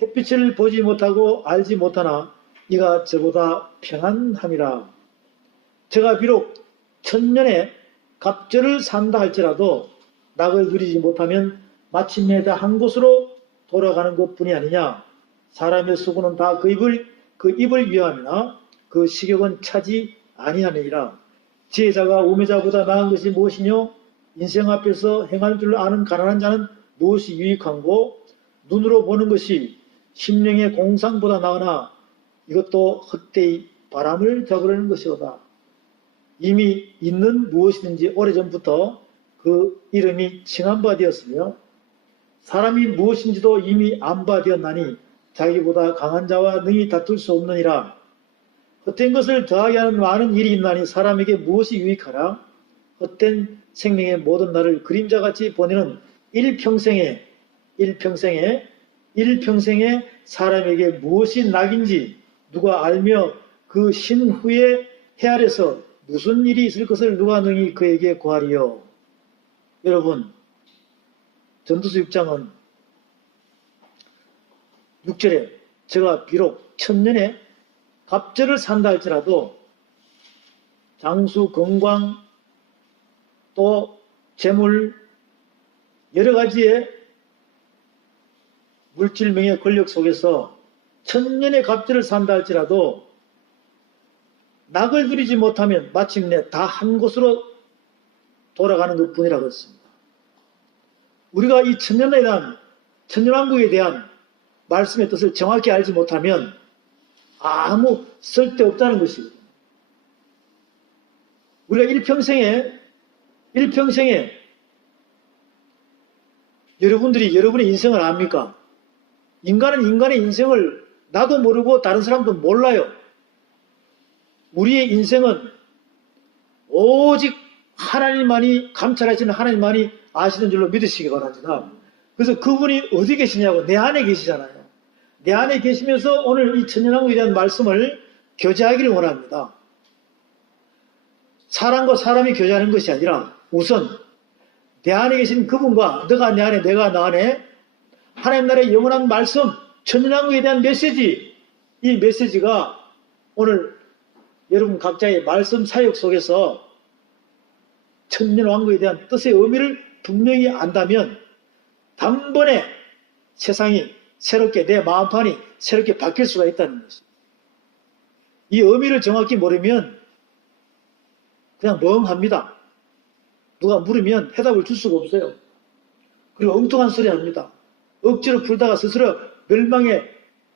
햇빛을 보지 못하고 알지 못하나 이가 저보다 평안함이라. 저가 비록 천년에 갑절을 산다 할지라도 낙을 누리지 못하면 마침내 다 한 곳으로 돌아가는 것뿐이 아니냐. 사람의 수고는 다 그 입을 위함이나 그 식욕은 차지 아니하느니라. 지혜자가 우매자보다 나은 것이 무엇이뇨? 인생 앞에서 행할 줄 아는 가난한 자는 무엇이 유익한고? 눈으로 보는 것이 심령의 공상보다 나으나 이것도 헛되이 바람을 잡으려는 것이로다. 이미 있는 무엇이든지 오래전부터 그 이름이 칭한 바 되었으며 사람이 무엇인지도 이미 안 바 되었나니 자기보다 강한 자와 능히 다툴 수 없느니라. 헛된 것을 더하게 하는 많은 일이 있나니 사람에게 무엇이 유익하라. 헛된 생명의 모든 날을 그림자같이 보내는 일평생에 사람에게 무엇이 낙인지 누가 알며 그 신후에 해아래서 무슨 일이 있을 것을 누가 능히 그에게 구하리요. 여러분, 전도서 6장은 6절에 제가 비록 천년에 갑절을 산다 할지라도 장수, 건강, 또 재물, 여러 가지의 물질명의 권력 속에서 천년의 갑절을 산다 할지라도 낙을 들이지 못하면 마침내 다 한 곳으로 돌아가는 것 뿐이라고 했습니다. 우리가 이 천년왕국에 대한 말씀의 뜻을 정확히 알지 못하면 아무 쓸데없다는 것이거든요. 우리가 일평생에 여러분의 인생을 압니까? 인간은 인간의 인생을 나도 모르고 다른 사람도 몰라요. 우리의 인생은 오직 하나님만이 감찰하시는 하나님만이 아시는 줄로 믿으시기 바랍니다. 그래서 그분이 어디 계시냐고 내 안에 계시잖아요. 내 안에 계시면서 오늘 이 천년왕국에 대한 말씀을 교제하기를 원합니다. 사람과 사람이 교제하는 것이 아니라 우선 내 안에 계신 그분과 너가 내 안에 내가 나 안에 하나님 나라의 영원한 말씀 천년왕국에 대한 메시지, 이 메시지가 오늘 여러분 각자의 말씀 사역 속에서 천년왕국에 대한 뜻의 의미를 분명히 안다면 단번에 세상이 새롭게 내 마음판이 새롭게 바뀔 수가 있다는 것입니다. 이 의미를 정확히 모르면 그냥 멍합니다. 누가 물으면 해답을 줄 수가 없어요. 그리고 엉뚱한 소리 합니다. 억지로 풀다가 스스로 멸망에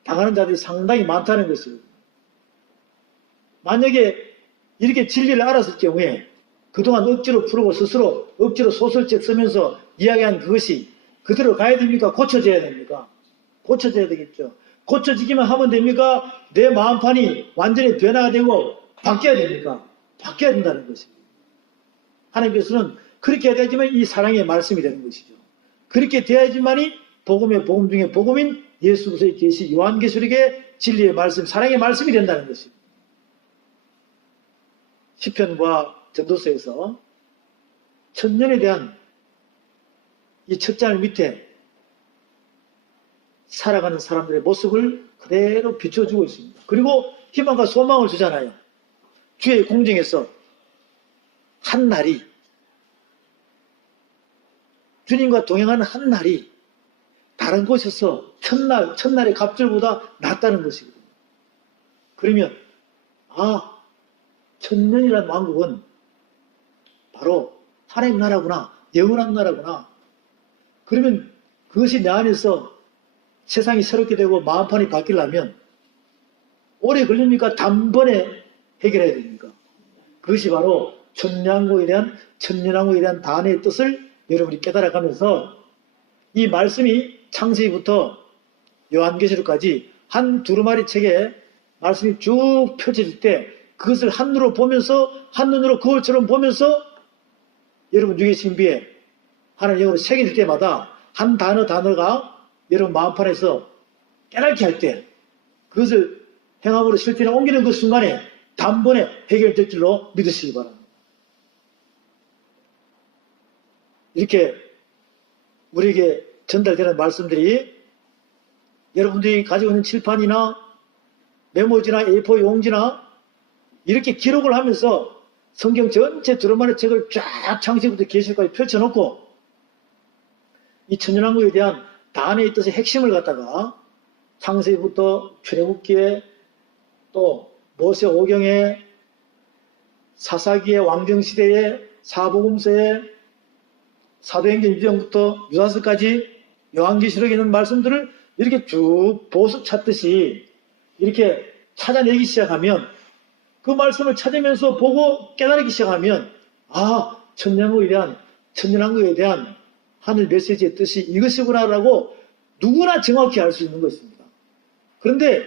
당하는 자들이 상당히 많다는 것이에요. 만약에 이렇게 진리를 알았을 경우에 그동안 억지로 풀고 스스로 억지로 소설책 쓰면서 이야기한 그것이 그대로 가야 됩니까? 고쳐져야 됩니까? 고쳐져야 되겠죠. 고쳐지기만 하면 됩니까? 내 마음판이 완전히 변화가 되고 바뀌어야 됩니까? 바뀌어야 된다는 것입니다. 하나님께서는 그렇게 해야 되지만 이 사랑의 말씀이 되는 것이죠. 그렇게 돼야지만이 복음의 복음 중에 복음인 예수 그리스도의 계시 요한계시록의 진리의 말씀, 사랑의 말씀이 된다는 것입니다. 시편과 전도서에서 천년에 대한 이 첫 장을 밑에 살아가는 사람들의 모습을 그대로 비춰주고 있습니다. 그리고 희망과 소망을 주잖아요. 주의 공정에서 한 날이, 주님과 동행하는 한 날이 다른 곳에서 첫날의 갑절보다 낫다는 것이거든요. 그러면 천년이라는 왕국은 바로 하나님 나라구나, 영원한 나라구나. 그러면 그것이 내 안에서 세상이 새롭게 되고 마음판이 바뀌려면 오래 걸립니까? 단번에 해결해야 됩니까? 그것이 바로 천년왕국에 대한 단어의 뜻을 여러분이 깨달아가면서 이 말씀이 창세기부터 요한계시록까지 한 두루마리 책에 말씀이 쭉 펼쳐질 때 그것을 한눈으로 보면서, 한눈으로 거울처럼 보면서 여러분 중의 신비에 하나님 영으로 새길 때마다 한 단어가 여러분 마음판에서 깨닫게 할 때 그것을 행함으로 실천에 옮기는 그 순간에 단번에 해결될 줄로 믿으시기 바랍니다. 이렇게 우리에게 전달되는 말씀들이 여러분들이 가지고 있는 칠판이나 메모지나 A4 용지나 이렇게 기록을 하면서 성경 전체 두루마리 책을 쫙 창세기부터 계시록까지 펼쳐놓고 이 천년왕국에 대한 단어의 뜻의 핵심을 갖다가 창세기부터 출애굽기에 또 모세 오경에 사사기에 왕정시대에 사복음서에 사도행전 1장부터 유다서까지 요한계시록에 있는 말씀들을 이렇게 쭉 보수 찾듯이 이렇게 찾아내기 시작하면 그 말씀을 찾으면서 보고 깨달기 시작하면 천년왕국에 대한 하늘 메시지의 뜻이 이것이구나라고 누구나 정확히 알 수 있는 것입니다. 그런데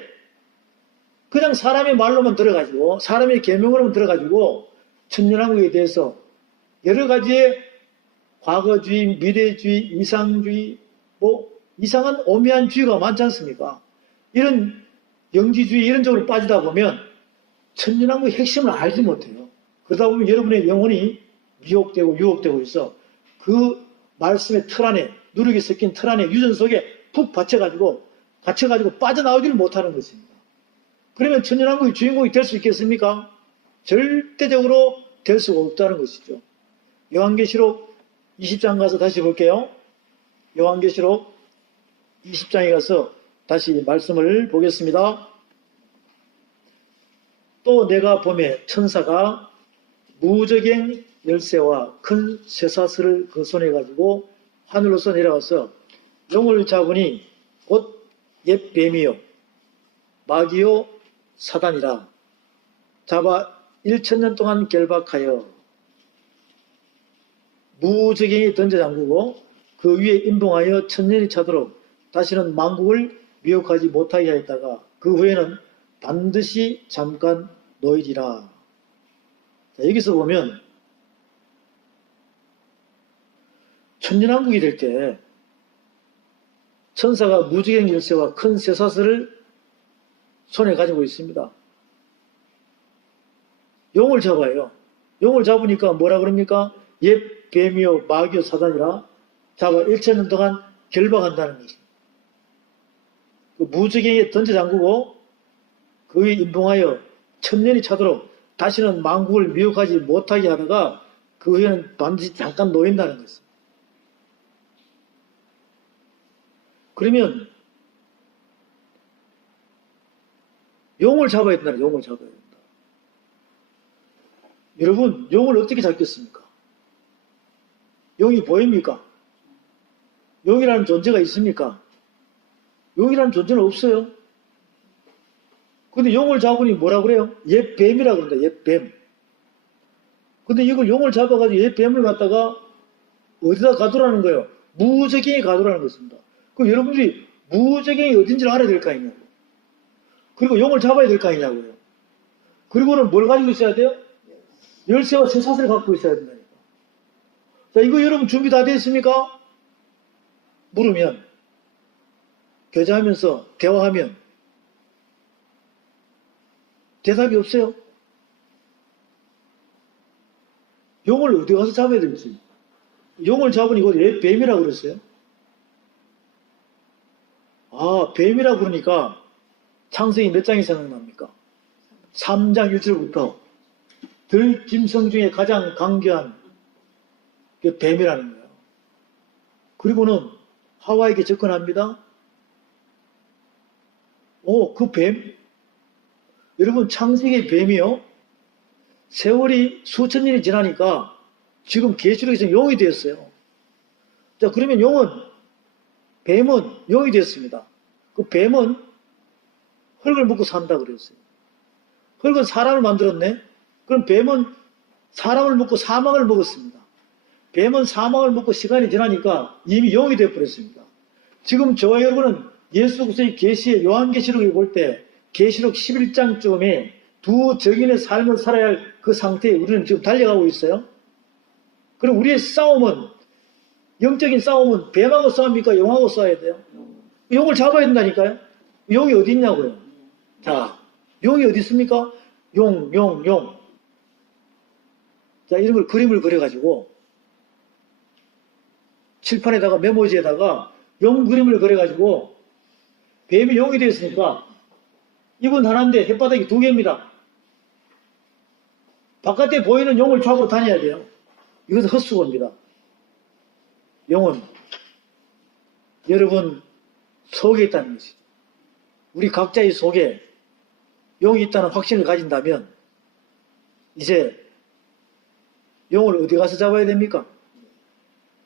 그냥 사람의 말로만 들어가지고 사람의 계명으로만 들어가지고 천년왕국에 대해서 여러 가지의 과거주의, 미래주의, 이상주의, 이상한 오묘한 주의가 많지 않습니까? 이런 영지주의 이런 쪽으로 빠지다 보면 천년왕국의 핵심을 알지 못해요. 그러다 보면 여러분의 영혼이 미혹되고 유혹되고 있어 그 말씀의 틀 안에, 누룩이 섞인 틀 안에 유전 속에 푹 갇혀가지고 빠져나오지를 못하는 것입니다. 그러면 천년왕국의 주인공이 될 수 있겠습니까? 절대적으로 될 수가 없다는 것이죠. 요한계시록 20장 가서 다시 볼게요. 요한계시록 20장에 가서 다시 말씀을 보겠습니다. 또 내가 보매 천사가 무저갱 열쇠와 큰 쇠사슬을 그 손에 가지고 하늘로서 내려와서 용을 잡으니 곧 옛 뱀이요 마귀요 사단이라 잡아 1000년 동안 결박하여 무저갱에 던져 잠그고 그 위에 임봉하여 1000년이 차도록 다시는 만국을 미혹하지 못하게 하였다가 그 후에는 반드시 잠깐 놓이리라. 자, 여기서 보면 천년왕국이 될 때 천사가 무저갱 열쇠와 큰 쇠사슬을 손에 가지고 있습니다. 용을 잡아요. 용을 잡으니까 뭐라 그럽니까? 옛 뱀이요 마귀요 사단이라 잡아 1000년 동안 결박한다는 것입니다. 그 무저갱에 던져 잠그고 그 위에 임봉하여 1000년이 차도록 다시는 만국을 미혹하지 못하게 하다가 그 후에는 반드시 잠깐 놓인다는 것입니다. 그러면 용을 잡아야 된다. 용을 잡아야 된다. 여러분, 용을 어떻게 잡겠습니까? 용이 보입니까? 용이라는 존재가 있습니까? 용이라는 존재는 없어요. 근데 용을 잡으니 뭐라 그래요? 옛 뱀이라 그런다. 옛 뱀. 근데 이걸 용을 잡아가지고 옛 뱀을 갖다가 어디다 가두라는 거예요? 무저갱에 가두라는 것입니다. 그럼 여러분들이 무저갱이 어딘지를 알아야 될 거 아니냐고. 그리고 용을 잡아야 될 거 아니냐고요. 그리고는 뭘 가지고 있어야 돼요? 열쇠와 쇠사슬을 갖고 있어야 된다니까. 자, 이거 여러분 준비 다 됐습니까? 물으면, 교제하면서, 대화하면, 대답이 없어요. 용을 어디 가서 잡아야 될지. 용을 잡으니 이거 왜 뱀이라고 그랬어요? 뱀이라고 그러니까 창세기 몇 장이 생각납니까? 3장 1절부터 들짐승 중에 가장 강교한 그 뱀이라는 거예요. 그리고는 하와에게 접근합니다. 그 뱀? 여러분, 창세기의 뱀이요? 세월이 수천 년이 지나니까 지금 계시록에서 용이 되었어요. 자, 그러면 뱀은 용이 되었습니다. 그 뱀은 흙을 먹고 산다 그랬어요. 흙은 사람을 만들었네? 그럼 뱀은 사람을 먹고 사망을 먹었습니다. 뱀은 사망을 먹고 시간이 지나니까 이미 용이 되어버렸습니다. 지금 저와 여러분은 예수 그리스도의 계시의 요한계시록을 볼 때 계시록 11장쯤에 두 적인의 삶을 살아야 할 그 상태에 우리는 지금 달려가고 있어요. 그럼 우리의 싸움은, 영적인 싸움은 뱀하고 싸웁니까? 용하고 싸워야 돼요? 용을 잡아야 된다니까요? 용이 어디 있냐고요? 자, 용이 어디 있습니까? 용. 자, 이런 걸 그림을 그려가지고 칠판에다가 메모지에다가 용 그림을 그려가지고 뱀이 용이 되었으니까 이건 하나인데 햇바닥이 두 개입니다. 바깥에 보이는 용을 잡으러 다녀야 돼요. 이것은 헛수고입니다. 용은 여러분 속에 있다는 것이죠. 우리 각자의 속에 용이 있다는 확신을 가진다면 이제 용을 어디 가서 잡아야 됩니까?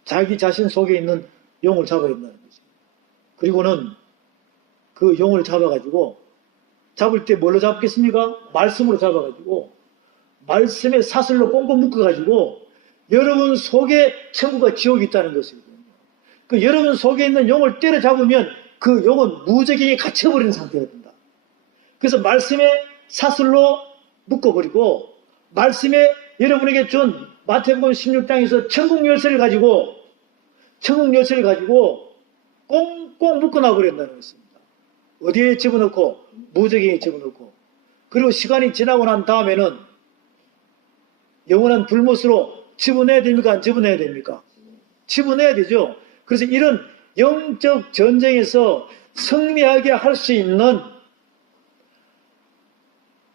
자기 자신 속에 있는 용을 잡아야 된다는 것입니다. 그리고는 그 용을 잡아가지고 잡을 때 뭘로 잡겠습니까? 말씀으로 잡아가지고 말씀의 사슬로 꽁꽁 묶어가지고 여러분 속에 천국과 지옥이 있다는 것이거든요. 그 여러분 속에 있는 영을 때려잡으면 그 영은 무적행에 갇혀버리는 상태가 된다. 그래서 말씀의 사슬로 묶어버리고 말씀에 여러분에게 준 마태복음 16장에서 천국 열쇠를 가지고 꽁꽁 묶어놔버린다는 것입니다. 어디에 집어넣고 무적행에 집어넣고 그리고 시간이 지나고 난 다음에는 영원한 불못으로 집어내야 됩니까? 안 집어내야 됩니까? 집어내야 되죠. 그래서 이런 영적 전쟁에서 승리하게 할 수 있는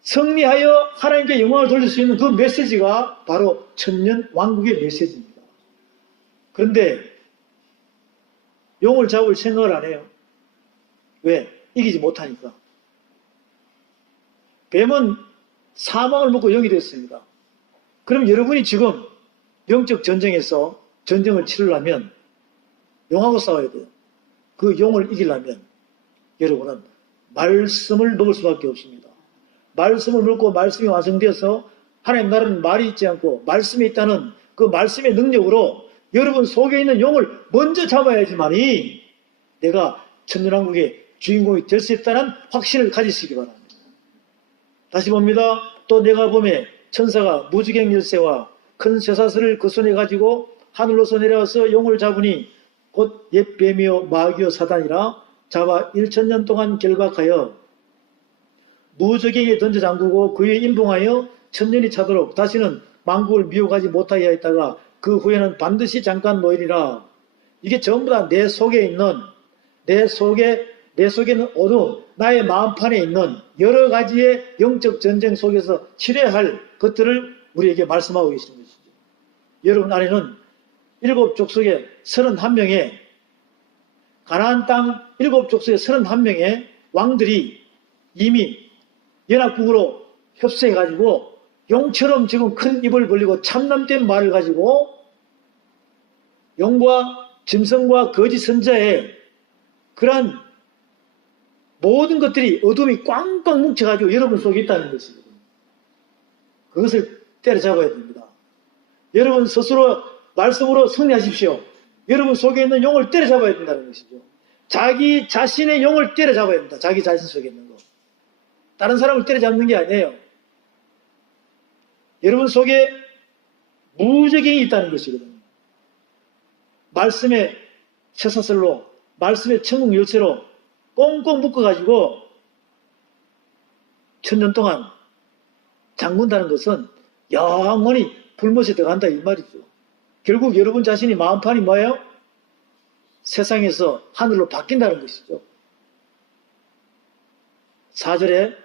승리하여 하나님께 영광을 돌릴 수 있는 그 메시지가 바로 천년 왕국의 메시지입니다. 그런데 용을 잡을 생각을 안 해요. 왜? 이기지 못하니까. 뱀은 사망을 먹고 영이 됐습니다. 그럼 여러분이 지금 영적 전쟁에서 전쟁을 치르려면 용하고 싸워야 돼요. 그 용을 이기려면 여러분은 말씀을 먹을 수밖에 없습니다. 말씀을 먹고 말씀이 완성되어서 하나님 나라는 말이 있지 않고 말씀에 있다는 그 말씀의 능력으로 여러분 속에 있는 용을 먼저 잡아야지만이 내가 천년왕국의 주인공이 될 수 있다는 확신을 가지시기 바랍니다. 다시 봅니다. 또 내가 보매 천사가 무지개 열쇠와 큰 쇠사슬을 그 손에 가지고 하늘로서 내려와서 용을 잡으니 곧 옛 뱀이요 마귀요 사단이라 잡아 1000년 동안 결박하여 무적에게 던져 잠그고 그에 임봉하여 1000년이 차도록 다시는 만국을 미혹하지 못하게 하였다가 그 후에는 반드시 잠깐 놓이리라. 이게 전부 다 내 속에 있는 내 속에 있는 어두운 나의 마음판에 있는 여러 가지의 영적 전쟁 속에서 치러야 할 것들을 우리에게 말씀하고 계시는 것이죠. 여러분 안에는 7족속의 31명의 가나안 땅 7족속의 31명의 왕들이 이미 연합국으로 협소해가지고 용처럼 지금 큰 입을 벌리고 참남된 말을 가지고 용과 짐승과 거짓 선자의 그러한 모든 것들이 어둠이 꽝꽝 뭉쳐가지고 여러분 속에 있다는 것이거든요. 그것을 때려잡아야 됩니다. 여러분 스스로 말씀으로 승리하십시오. 여러분 속에 있는 영을 때려잡아야 된다는 것이죠. 자기 자신의 영을 때려잡아야 된다. 자기 자신 속에 있는 거. 다른 사람을 때려잡는 게 아니에요. 여러분 속에 무적행이 있다는 것이거든요. 말씀의 쇠사슬로 말씀의 천국 열쇠로 꽁꽁 묶어가지고 1000년 동안 잠근다는 것은 영원히 불못에 들어간다 이 말이죠. 결국 여러분 자신이 마음판이 뭐예요? 세상에서 하늘로 바뀐다는 것이죠. 4절에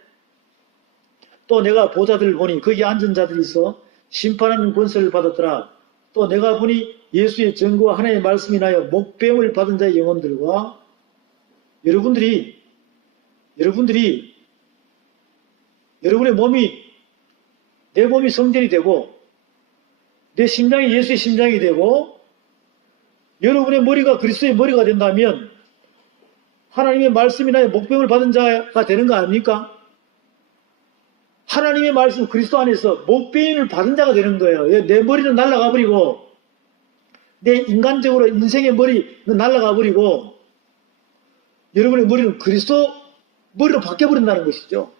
또 내가 보좌들을 보니 거기 앉은 자들이 있어 심판하는 권세를 받았더라. 또 내가 보니 예수의 증거와 하나님의 말씀이 나여 목배움을 받은 자의 영혼들과 여러분들의 몸이 내 몸이 성전이 되고 내 심장이 예수의 심장이 되고 여러분의 머리가 그리스도의 머리가 된다면 하나님의 말씀이 나의 목배움을 받은 자가 되는 거 아닙니까? 하나님의 말씀 그리스도 안에서 목배임을 받은 자가 되는 거예요. 내 머리는 날아가 버리고 내 인간적으로 인생의 머리는 날아가 버리고 여러분의 머리는 그리스도 머리로 바뀌어버린다는 것이죠.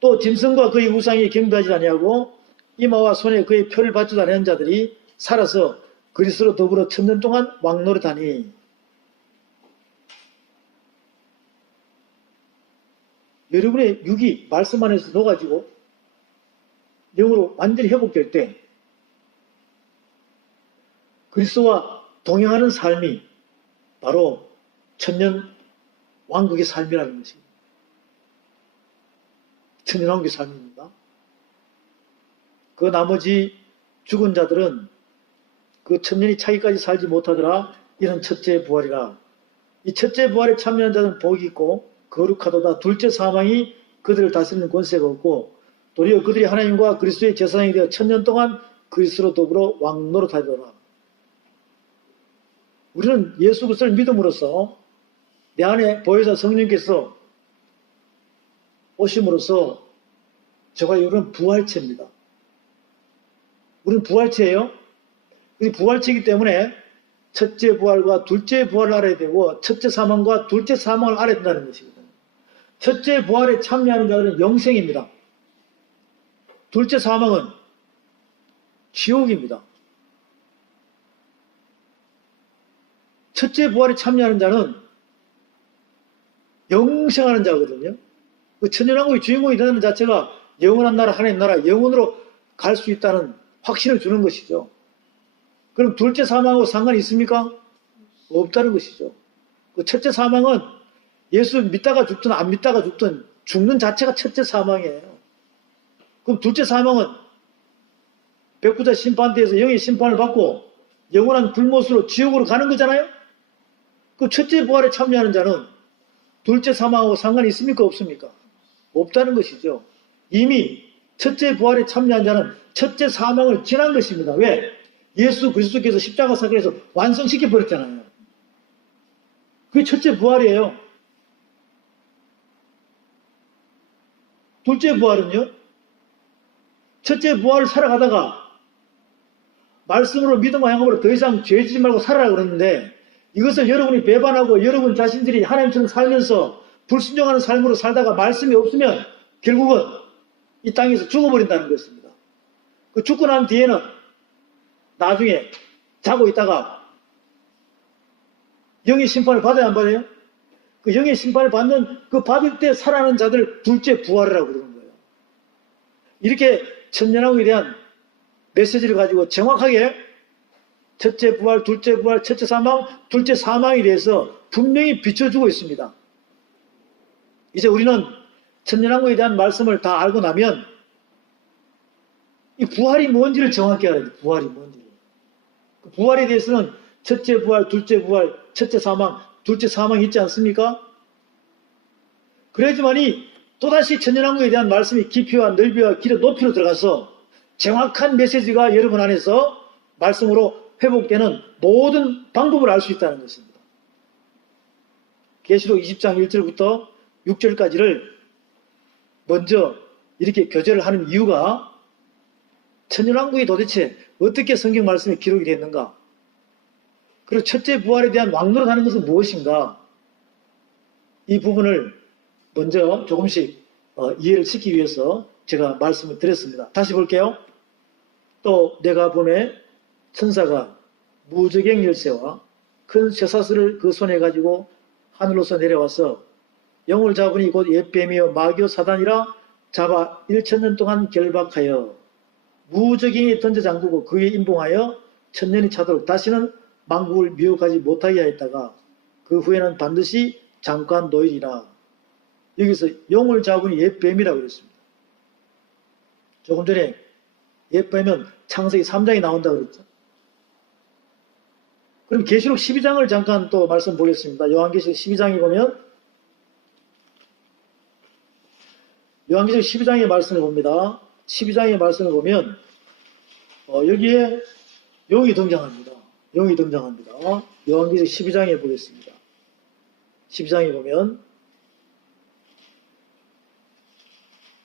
또 짐승과 그의 우상이 경배하지 아니하고 이마와 손에 그의 표를 받지도 않은 자들이 살아서 그리스도로 더불어 1000년 동안 왕노릇하니 여러분의 육이 말씀 안에서 녹아지고 영으로 완전히 회복될 때 그리스도와 동행하는 삶이 바로 1000년 왕국의 삶이라는 것입니다. 1000년 왕국의 삶입니다. 그 나머지 죽은 자들은 그 1000년이 차기까지 살지 못하더라. 이는 첫째 부활이라. 이 첫째 부활에 참여한 자들은 복이 있고 거룩하도다. 둘째 사망이 그들을 다스리는 권세가 없고 도리어 그들이 하나님과 그리스도의 제사장이 되어 1000년 동안 그리스도로 더불어 왕노릇하리라. 우리는 예수 그리스도를 믿음으로써 내 안에 보혜사 성령께서 오심으로써 저가 이루는 부활체입니다. 우리는 부활체예요. 우리 부활체이기 때문에 첫째 부활과 둘째 부활을 알아야 되고 첫째 사망과 둘째 사망을 알아야 된다는 것이거든요. 첫째 부활에 참여하는 자들은 영생입니다. 둘째 사망은 지옥입니다. 첫째 부활에 참여하는 자는 영생하는 자거든요. 그 천년왕국의 주인공이 되는 자체가 영원한 나라, 하나님 나라, 영원으로 갈 수 있다는 확신을 주는 것이죠. 그럼 둘째 사망하고 상관이 있습니까? 없다는 것이죠. 그 첫째 사망은 예수 믿다가 죽든 안 믿다가 죽든 죽는 자체가 첫째 사망이에요. 그럼 둘째 사망은 백부자 심판대에서 영의 심판을 받고 영원한 불못으로 지옥으로 가는 거잖아요. 그 첫째 부활에 참여하는 자는 둘째 사망하고 상관이 있습니까? 없습니까? 없다는 것이죠. 이미 첫째 부활에 참여한 자는 첫째 사망을 지난 것입니다. 왜? 예수 그리스도께서 십자가 사건에서 완성시켜 버렸잖아요. 그게 첫째 부활이에요. 둘째 부활은요? 첫째 부활을 살아가다가 말씀으로 믿음과 행함으로 더 이상 죄지지 말고 살아라 그랬는데 이것을 여러분이 배반하고 여러분 자신들이 하나님처럼 살면서 불순종하는 삶으로 살다가 말씀이 없으면 결국은 이 땅에서 죽어버린다는 것입니다. 그 죽고 난 뒤에는 나중에 자고 있다가 영의 심판을 받아야 안 받아요? 그 영의 심판을 받는 그 받을 때 살아나는 자들 둘째 부활이라고 그러는 거예요. 이렇게 천년왕국에 대한 메시지를 가지고 정확하게 첫째 부활, 둘째 부활, 첫째 사망, 둘째 사망에 대해서 분명히 비춰주고 있습니다. 이제 우리는 천년왕국에 대한 말씀을 다 알고 나면 이 부활이 뭔지를 정확히 알아야 돼요. 부활이 뭔지를. 그 부활에 대해서는 첫째 부활, 둘째 부활, 첫째 사망, 둘째 사망이 있지 않습니까? 그래야지만이 또다시 천년왕국에 대한 말씀이 깊이와 넓이와 길의 높이로 들어가서 정확한 메시지가 여러분 안에서 말씀으로 회복되는 모든 방법을 알 수 있다는 것입니다. 계시록 20장 1절부터 6절까지를 먼저 이렇게 교제를 하는 이유가 천년왕국이 도대체 어떻게 성경 말씀에 기록이 됐는가? 그리고 첫째 부활에 대한 왕노릇하는 것은 무엇인가? 이 부분을 먼저 조금씩 이해를 시키기 위해서 제가 말씀을 드렸습니다. 다시 볼게요. 또 내가 보내 천사가 무저갱 열쇠와 큰 쇠사슬을 그 손에 가지고 하늘로서 내려와서 영을 잡으니 곧 옛뱀이여 마귀요 사단이라 잡아 1000년 동안 결박하여 무저갱에 던져 잠그고 그에 임봉하여 1000년이 차도록 다시는 만국을 미혹하지 못하게 하였다가 그 후에는 반드시 잠깐 노일이라. 여기서 영을 잡으니 옛뱀이라고 그랬습니다. 조금 전에 옛뱀은 창세기 3장이 나온다고 그랬죠. 그럼 계시록 12장을 잠깐 또 말씀 보겠습니다. 요한계시록 12장에 보면 요한계시록 12장의 말씀을 봅니다. 12장의 말씀을 보면 여기에 용이 등장합니다. 용이 등장합니다. 요한계시록 12장에 보겠습니다. 12장에 보면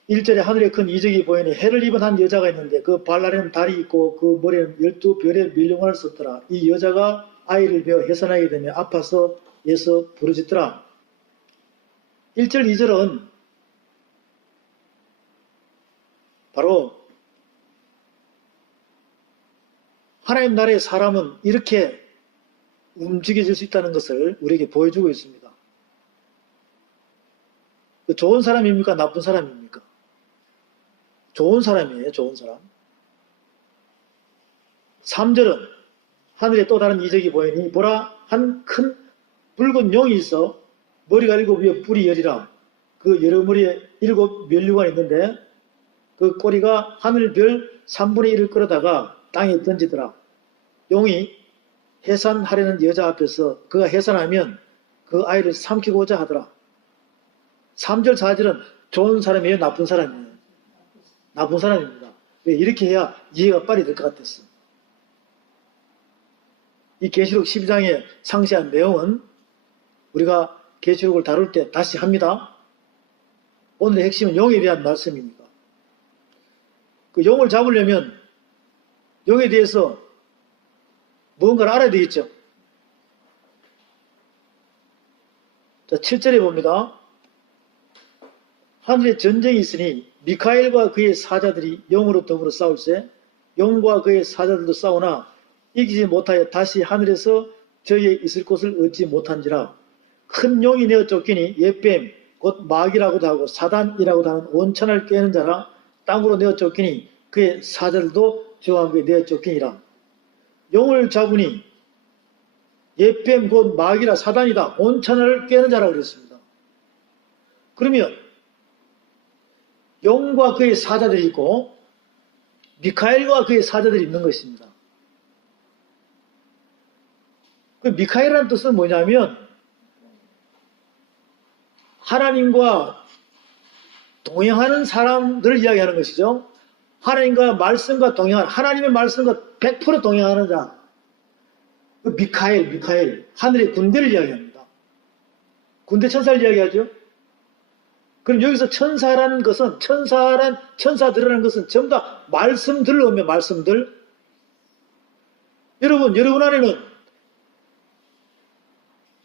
1절에 하늘에 큰 이적이 보이니 해를 입은 한 여자가 있는데 그 발 아래는 달이 있고 그 머리에는 12별의 밀령을 썼더라. 이 여자가 아이를 베어 해산하게 되며 아파서 예서 부르짖더라. 1절 2절은 바로 하나님 나라의 사람은 이렇게 움직여질 수 있다는 것을 우리에게 보여주고 있습니다. 좋은 사람입니까? 나쁜 사람입니까? 좋은 사람이에요. 좋은 사람. 3절은 하늘에 또 다른 이적이 보이니 보라 한 큰 붉은 용이 있어 머리가 7이요 뿔이 10이라. 그 여러 머리에 7 면류관이 있는데 그 꼬리가 하늘별 3분의 1을 끌어다가 땅에 던지더라. 용이 해산하려는 여자 앞에서 그가 해산하면 그 아이를 삼키고자 하더라. 3절 4절은 좋은 사람이에요? 나쁜 사람이에요? 나쁜 사람입니다. 왜? 이렇게 해야 이해가 빨리 될 것 같았어. 이 계시록 12장의 상세한 내용은 우리가 계시록을 다룰 때 다시 합니다. 오늘의 핵심은 영에 대한 말씀입니다. 그 영을 잡으려면 영에 대해서 무언가를 알아야 되겠죠. 자, 7절에 봅니다. 하늘에 전쟁이 있으니 미카엘과 그의 사자들이 영으로 더불어 싸울세 영과 그의 사자들도 싸우나 이기지 못하여 다시 하늘에서 저희의 있을 곳을 얻지 못한지라. 큰 용이 내어 쫓기니 옛뱀 곧 마귀라고도 하고 사단이라고도 하는 온천을 깨는 자라. 땅으로 내어 쫓기니 그의 사자들도 저와 함께 내어 쫓기니라. 용을 잡으니 옛뱀 곧 마귀라 사단이다. 온천을 깨는 자라고 그랬습니다. 그러면 용과 그의 사자들이 있고 미카엘과 그의 사자들이 있는 것입니다. 그 미카엘이라는 뜻은 뭐냐면 하나님과 동행하는 사람들을 이야기하는 것이죠. 하나님과 말씀과 동행하는, 하나님의 말씀과 100% 동행하는 자. 그 미카엘, 하늘의 군대를 이야기합니다. 군대 천사를 이야기하죠. 그럼 여기서 천사라는 것은, 천사들이라는 것은 전부 다 말씀들을 의미해요, 말씀들. 여러분 안에는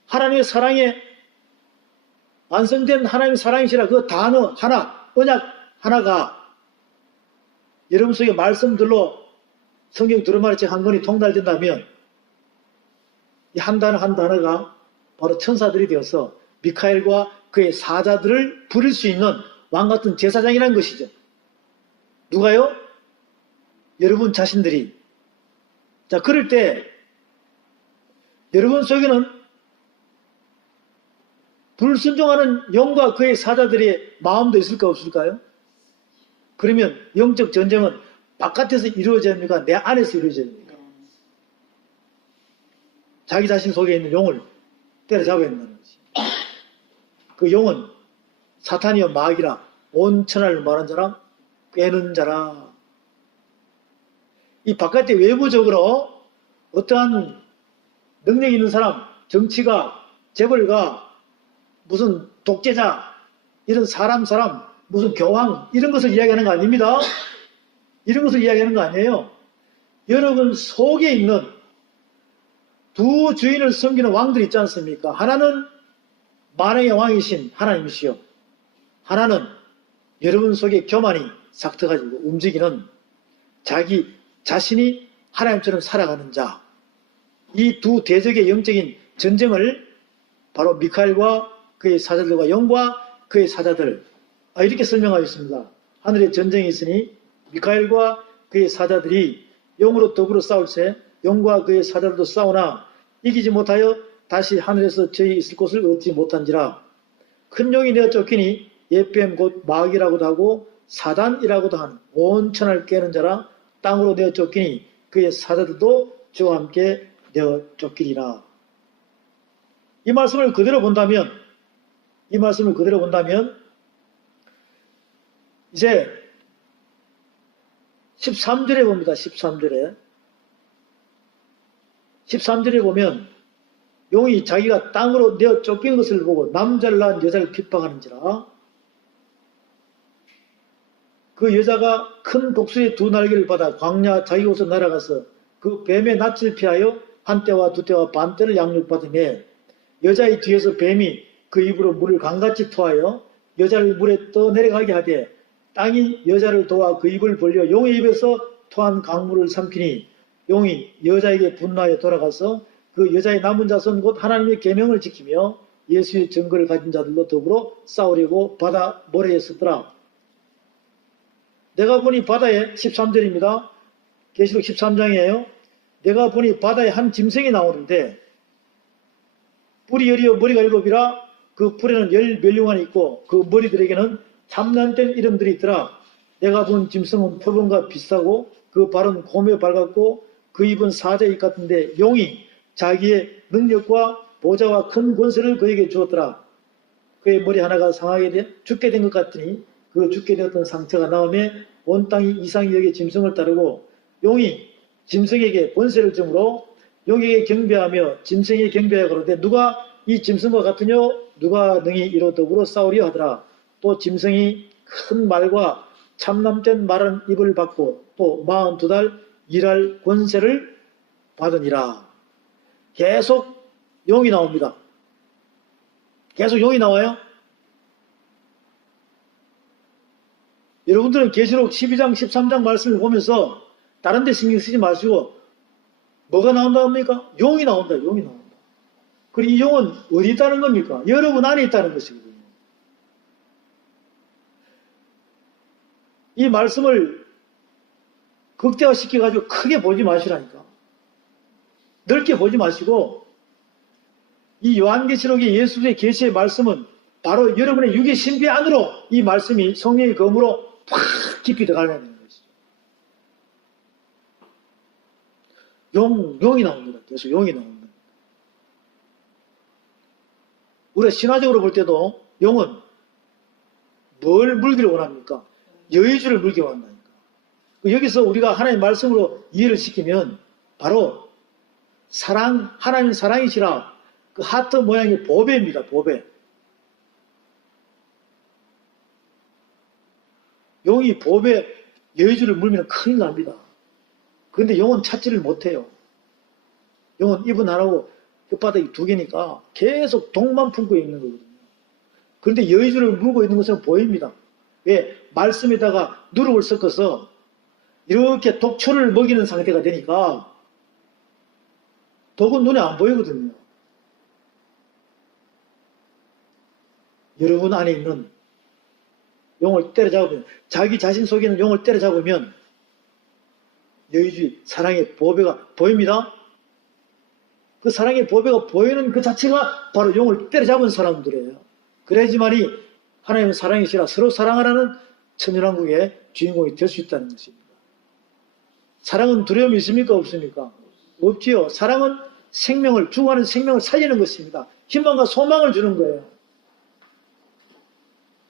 하나님의 사랑에 완성된 하나님의 사랑이시라 그 단어 하나, 언약 하나가 여러분 속에 말씀들로 성경 두루마리 책 한 권이 통달된다면 이 한 단어가 바로 천사들이 되어서 미카엘과 그의 사자들을 부릴 수 있는 왕같은 제사장이라는 것이죠. 누가요? 여러분 자신들이. 자, 그럴 때 여러분 속에는 불순종하는 영과 그의 사자들의 마음도 있을까 없을까요? 그러면 영적 전쟁은 바깥에서 이루어져야 합니까? 내 안에서 이루어져야 합니까? 자기 자신 속에 있는 용을 때려잡아야 한다는 것이. 그 용은 사탄이여 마귀라 온 천하를 말한 자라 깨는 자라. 이 바깥에 외부적으로 어떠한 능력 있는 사람, 정치가, 재벌가, 무슨 독재자, 이런 사람, 무슨 교황, 이런 것을 이야기하는 거 아닙니다. 이런 것을 이야기하는 거 아니에요. 여러분 속에 있는 두 주인을 섬기는 왕들이 있지 않습니까? 하나는 만왕의 왕이신 하나님이시요. 하나는 여러분 속에 교만이 삭터가지고 움직이는 자기 자신이 하나님처럼 살아가는 자. 이 두 대적의 영적인 전쟁을 바로 미카엘과 그의 사자들과 영과 그의 사자들, 이렇게 설명하였습니다. 하늘에 전쟁이 있으니 미카엘과 그의 사자들이 영으로 더불어 싸울세 영과 그의 사자들도 싸우나 이기지 못하여 다시 하늘에서 저희 있을 곳을 얻지 못한지라. 큰 용이 내어 쫓기니 옛뱀 곧 마귀라고도 하고 사단이라고도 하는 온 천하를 깨는 자라. 땅으로 내어 쫓기니 그의 사자들도 저와 함께 내어 쫓기리라. 이 말씀을 그대로 본다면 이제 13절에 봅니다. 13절에 보면 용이 자기가 땅으로 내어 쫓긴 것을 보고 남자를 낳은 여자를 핍박하는지라. 그 여자가 큰 독수리의 두 날개를 받아 광야 자기 곳으로 날아가서 그 뱀의 낯을 피하여 한 때와 두 때와 반 때를 양육받으며 여자의 뒤에서 뱀이 그 입으로 물을 강같이 토하여 여자를 물에 떠내려가게 하되 땅이 여자를 도와 그 입을 벌려 용의 입에서 토한 강물을 삼키니 용이 여자에게 분노하여 돌아가서 그 여자의 남은 자손 곧 하나님의 계명을 지키며 예수의 증거를 가진 자들로 더불어 싸우려고 바다 모래에 서더라. 내가 보니 바다에 13절입니다. 계시록 13장이에요. 내가 보니 바다에 한 짐승이 나오는데 뿔이 열이요 머리가 일곱이라. 그 뿔에는 열 멸류관이 있고 그 머리들에게는 참난된 이름들이 있더라. 내가 본 짐승은 표범과 비슷하고 그 발은 곰에 밝았고 그 입은 사자의 입 같은데 용이 자기의 능력과 보좌와 큰 권세를 그에게 주었더라. 그의 머리 하나가 상하게 죽게 된 것 같으니 그 죽게 되었던 상처가 나오며 온 땅이 이상히 여기 짐승을 따르고 용이 짐승에게 권세를 주므로 용에게 경배하며 짐승에게 경배하여 그러되 누가 이 짐승과 같으뇨? 누가 능히 이로 더불어 싸우려 하더라. 또 짐승이 큰 말과 참남된 말은 입을 받고 또 42달 일할 권세를 받으니라. 계속 용이 나옵니다. 계속 용이 나와요. 여러분들은 계시록 12장 13장 말씀을 보면서 다른 데 신경 쓰지 마시고 뭐가 나온다 합니까? 용이 나온다. 용이 나온다. 그리고 이 용은 어디 있다는 겁니까? 여러분 안에 있다는 것이거든요. 이 말씀을 극대화시켜가지고 크게 보지 마시라니까. 넓게 보지 마시고 이 요한계시록의 예수의 계시의 말씀은 바로 여러분의 육의 신비 안으로 이 말씀이 성령의 검으로 팍 깊이 들어가야 되는 것이죠. 용이 나옵니다. 계속 용이 나옵니다. 우리가 신화적으로 볼 때도 용은 뭘 물기를 원합니까? 여의주를 물기 원한다니까. 여기서 우리가 하나님의 말씀으로 이해를 시키면 바로 사랑, 하나님 사랑이시라 그 하트 모양의 보배입니다. 보배. 용이 보배 여의주를 물면 큰일 납니다. 그런데 용은 찾지를 못해요. 용은 입은 하나고 혓바닥이 두 개니까 계속 독만 품고 있는 거거든요. 그런데 여의주를 물고 있는 것은 보입니다. 왜? 말씀에다가 누룩을 섞어서 이렇게 독초를 먹이는 상태가 되니까 독은 눈에 안 보이거든요. 여러분 안에 있는 용을 때려잡으면, 자기 자신 속에 있는 용을 때려잡으면 여의주의 사랑의 보배가 보입니다. 그 사랑의 보배가 보이는 그 자체가 바로 용을 때려잡은 사람들이에요. 그래야지만이 하나님의 사랑이시라 서로 사랑하라는 천연왕국의 주인공이 될 수 있다는 것입니다. 사랑은 두려움이 있습니까? 없습니까? 없지요. 사랑은 생명을, 죽어가는 생명을 살리는 것입니다. 희망과 소망을 주는 거예요.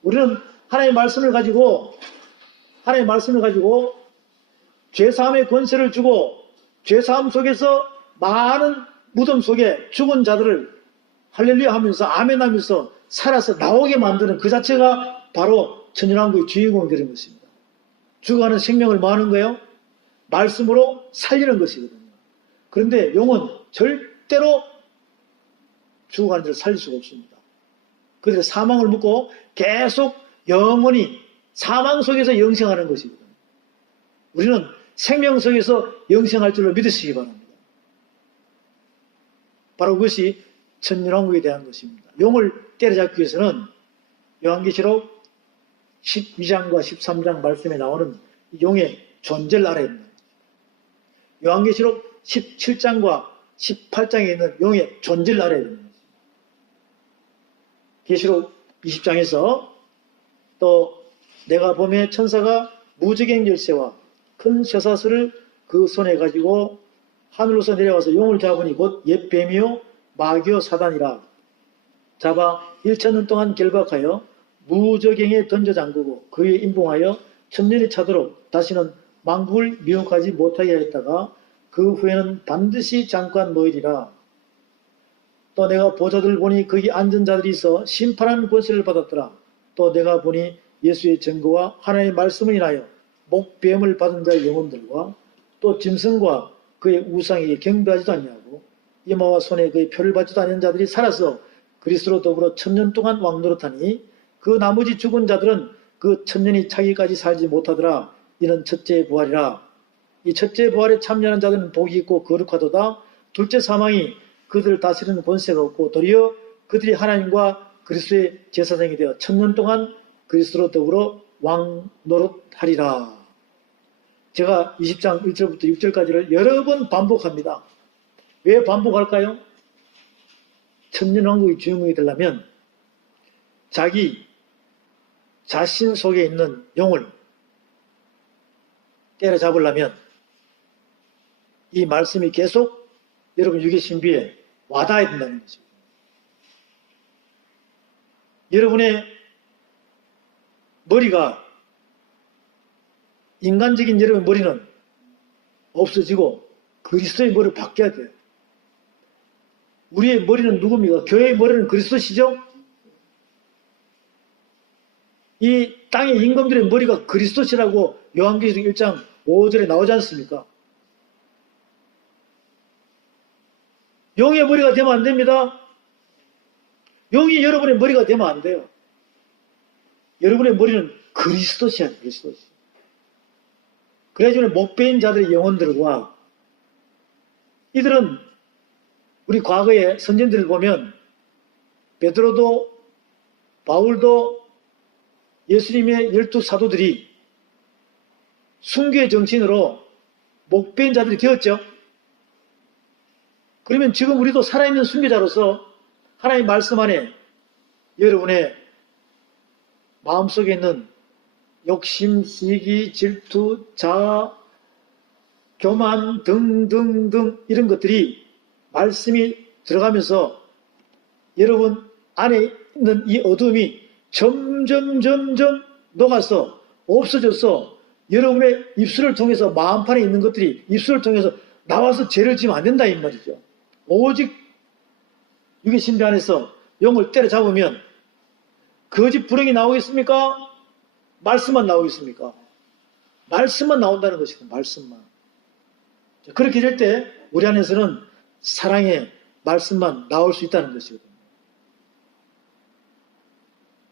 우리는 하나님의 말씀을 가지고 죄사함의 권세를 주고 죄사함 속에서 많은 무덤 속에 죽은 자들을 할렐루야 하면서 아멘 하면서 살아서 나오게 만드는 그 자체가 바로 천연왕국의 주인공이 되는 것입니다. 죽어가는 생명을 뭐 하는 거예요? 말씀으로 살리는 것이거든요. 그런데 용은 절대로 죽어가는 자를 살릴 수가 없습니다. 그래서 사망을 묻고 계속 영원히 사망 속에서 영생하는 것이거든요. 우리는 생명 속에서 영생할 줄로 믿으시기 바랍니다. 바로 그것이 천년왕국에 대한 것입니다. 용을 때려잡기 위해서는 요한계시록 12장과 13장 말씀에 나오는 용의 존재를 알아야 됩니다. 요한계시록 17장과 18장에 있는 용의 존재를 알아야 됩니다. 계시록 20장에서 또 내가 보매 천사가 무적행 열쇠와 큰 쇠사슬을 그 손에 가지고 하늘로서 내려와서 용을 잡으니 곧 옛 뱀이요 마귀요 사단이라 잡아 1,000년 동안 결박하여 무적행에 던져 잠그고 그에 임봉하여 1000년이 차도록 다시는 만국을 미혹하지 못하게 하였다가 그 후에는 반드시 잠깐 놓이리라. 또 내가 보좌들을 보니 거기 앉은 자들이 있어 심판하는 권세를 받았더라. 또 내가 보니 예수의 증거와 하나님의 말씀을 인하여 목뱀을 받은 자의 영혼들과 또 짐승과 그의 우상에게 경배하지도 않냐고 이마와 손에 그의 표를 받지도 않는 자들이 살아서 그리스도로 더불어 1000년 동안 왕노릇하니 그 나머지 죽은 자들은 그 1000년이 차기까지 살지 못하더라. 이는 첫째 부활이라. 이 첫째 부활에 참여하는 자들은 복이 있고 거룩하도다. 둘째 사망이 그들을 다스리는 권세가 없고 도리어 그들이 하나님과 그리스도의 제사장이 되어 1000년 동안 그리스도로 더불어 왕노릇하리라. 제가 20장 1절부터 6절까지를 여러 번 반복합니다. 왜 반복할까요? 천년왕국의 주인공이 되려면 자기 자신 속에 있는 용을 때려잡으려면 이 말씀이 계속 여러분 육의 신비에 와닿아야 된다는 거죠. 여러분의 머리가 인간적인 여러분의 머리는 없어지고 그리스도의 머리를 바뀌어야 돼요. 우리의 머리는 누굽니까? 교회의 머리는 그리스도시죠? 이 땅의 임금들의 머리가 그리스도시라고 요한계시록 1장 5절에 나오지 않습니까? 용의 머리가 되면 안 됩니다. 용이 여러분의 머리가 되면 안 돼요. 여러분의 머리는 그리스도시야, 그리스도시. 그래야지 못 베인 자들의 영혼들과 이들은 우리 과거의 선진들을 보면 베드로도 바울도 예수님의 12 사도들이 순교의 정신으로 못 베인 자들이 되었죠. 그러면 지금 우리도 살아있는 순교자로서 하나님의 말씀 안에 여러분의 마음속에 있는 욕심, 시기, 질투, 자아, 교만 등등등 이런 것들이 말씀이 들어가면서 여러분 안에 있는 이 어둠이 점점 녹아서 없어져서 여러분의 입술을 통해서 마음판에 있는 것들이 입술을 통해서 나와서 죄를 지면 안 된다 이 말이죠. 오직 육의 신비 안에서 영을 때려잡으면 거짓 불행이 나오겠습니까? 말씀만 나오겠습니까? 말씀만 나온다는 것이다. 말씀만. 그렇게 될 때 우리 안에서는 사랑의 말씀만 나올 수 있다는 것이거든요.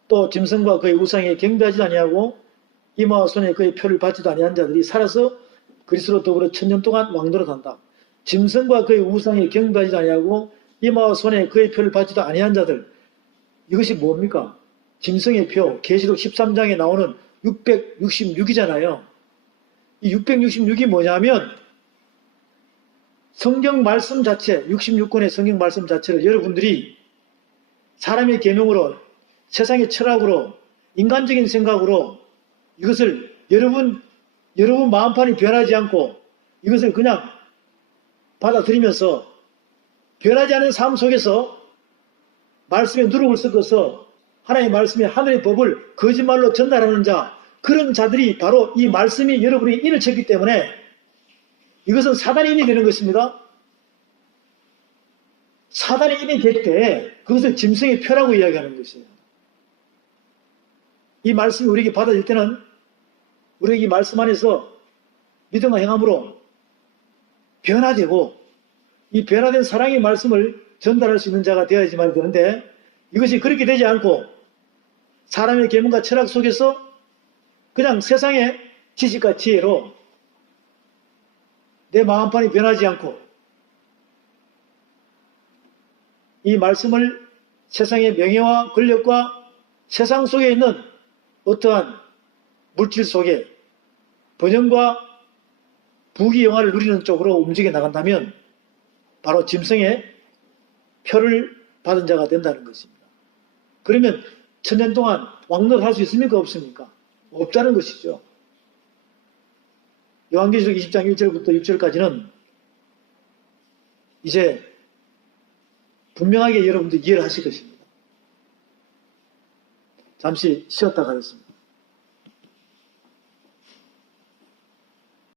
또 짐승과 그의 우상에 경배하지도 아니하고 이마와 손에 그의 표를 받지도 아니한 자들이 살아서 그리스도로 더불어 1000년 동안 왕노릇한다. 짐승과 그의 우상에 경배하지도 아니하고 이마와 손에 그의 표를 받지도 아니한 자들, 이것이 뭡니까? 짐승의 표, 계시록 13장에 나오는 666이잖아요. 이 666이 뭐냐면 성경 말씀 자체, 66권의 성경 말씀 자체를 여러분들이 사람의 계명으로, 세상의 철학으로, 인간적인 생각으로 이것을 여러분 마음판이 변하지 않고 이것을 그냥 받아들이면서 변하지 않은 삶 속에서 말씀에 누룩을 섞어서 하나님의 말씀에 하늘의 법을 거짓말로 전달하는 자, 그런 자들이 바로 이 말씀이 여러분이 인을 쳤기 때문에 이것은 사단의 인이 되는 것입니다. 사단의 인이 될 때 그것을 짐승의 표라고 이야기하는 것이에요. 이 말씀이 우리에게 받아질 때는 우리에게 이 말씀 안에서 믿음과 행함으로 변화되고 이 변화된 사랑의 말씀을 전달할 수 있는 자가 되어야지만 되는데 이것이 그렇게 되지 않고 사람의 계명과 철학 속에서 그냥 세상의 지식과 지혜로 내 마음판이 변하지 않고 이 말씀을 세상의 명예와 권력과 세상 속에 있는 어떠한 물질 속에 번영과 부귀영화를 누리는 쪽으로 움직여 나간다면 바로 짐승의 표를 받은 자가 된다는 것입니다. 그러면 1000년 동안 왕노릇할 수 있습니까? 없습니까? 없다는 것이죠. 요한계시록 20장 1절부터 6절까지는 이제 분명하게 여러분들 이해를 하실 것입니다. 잠시 쉬었다 가겠습니다.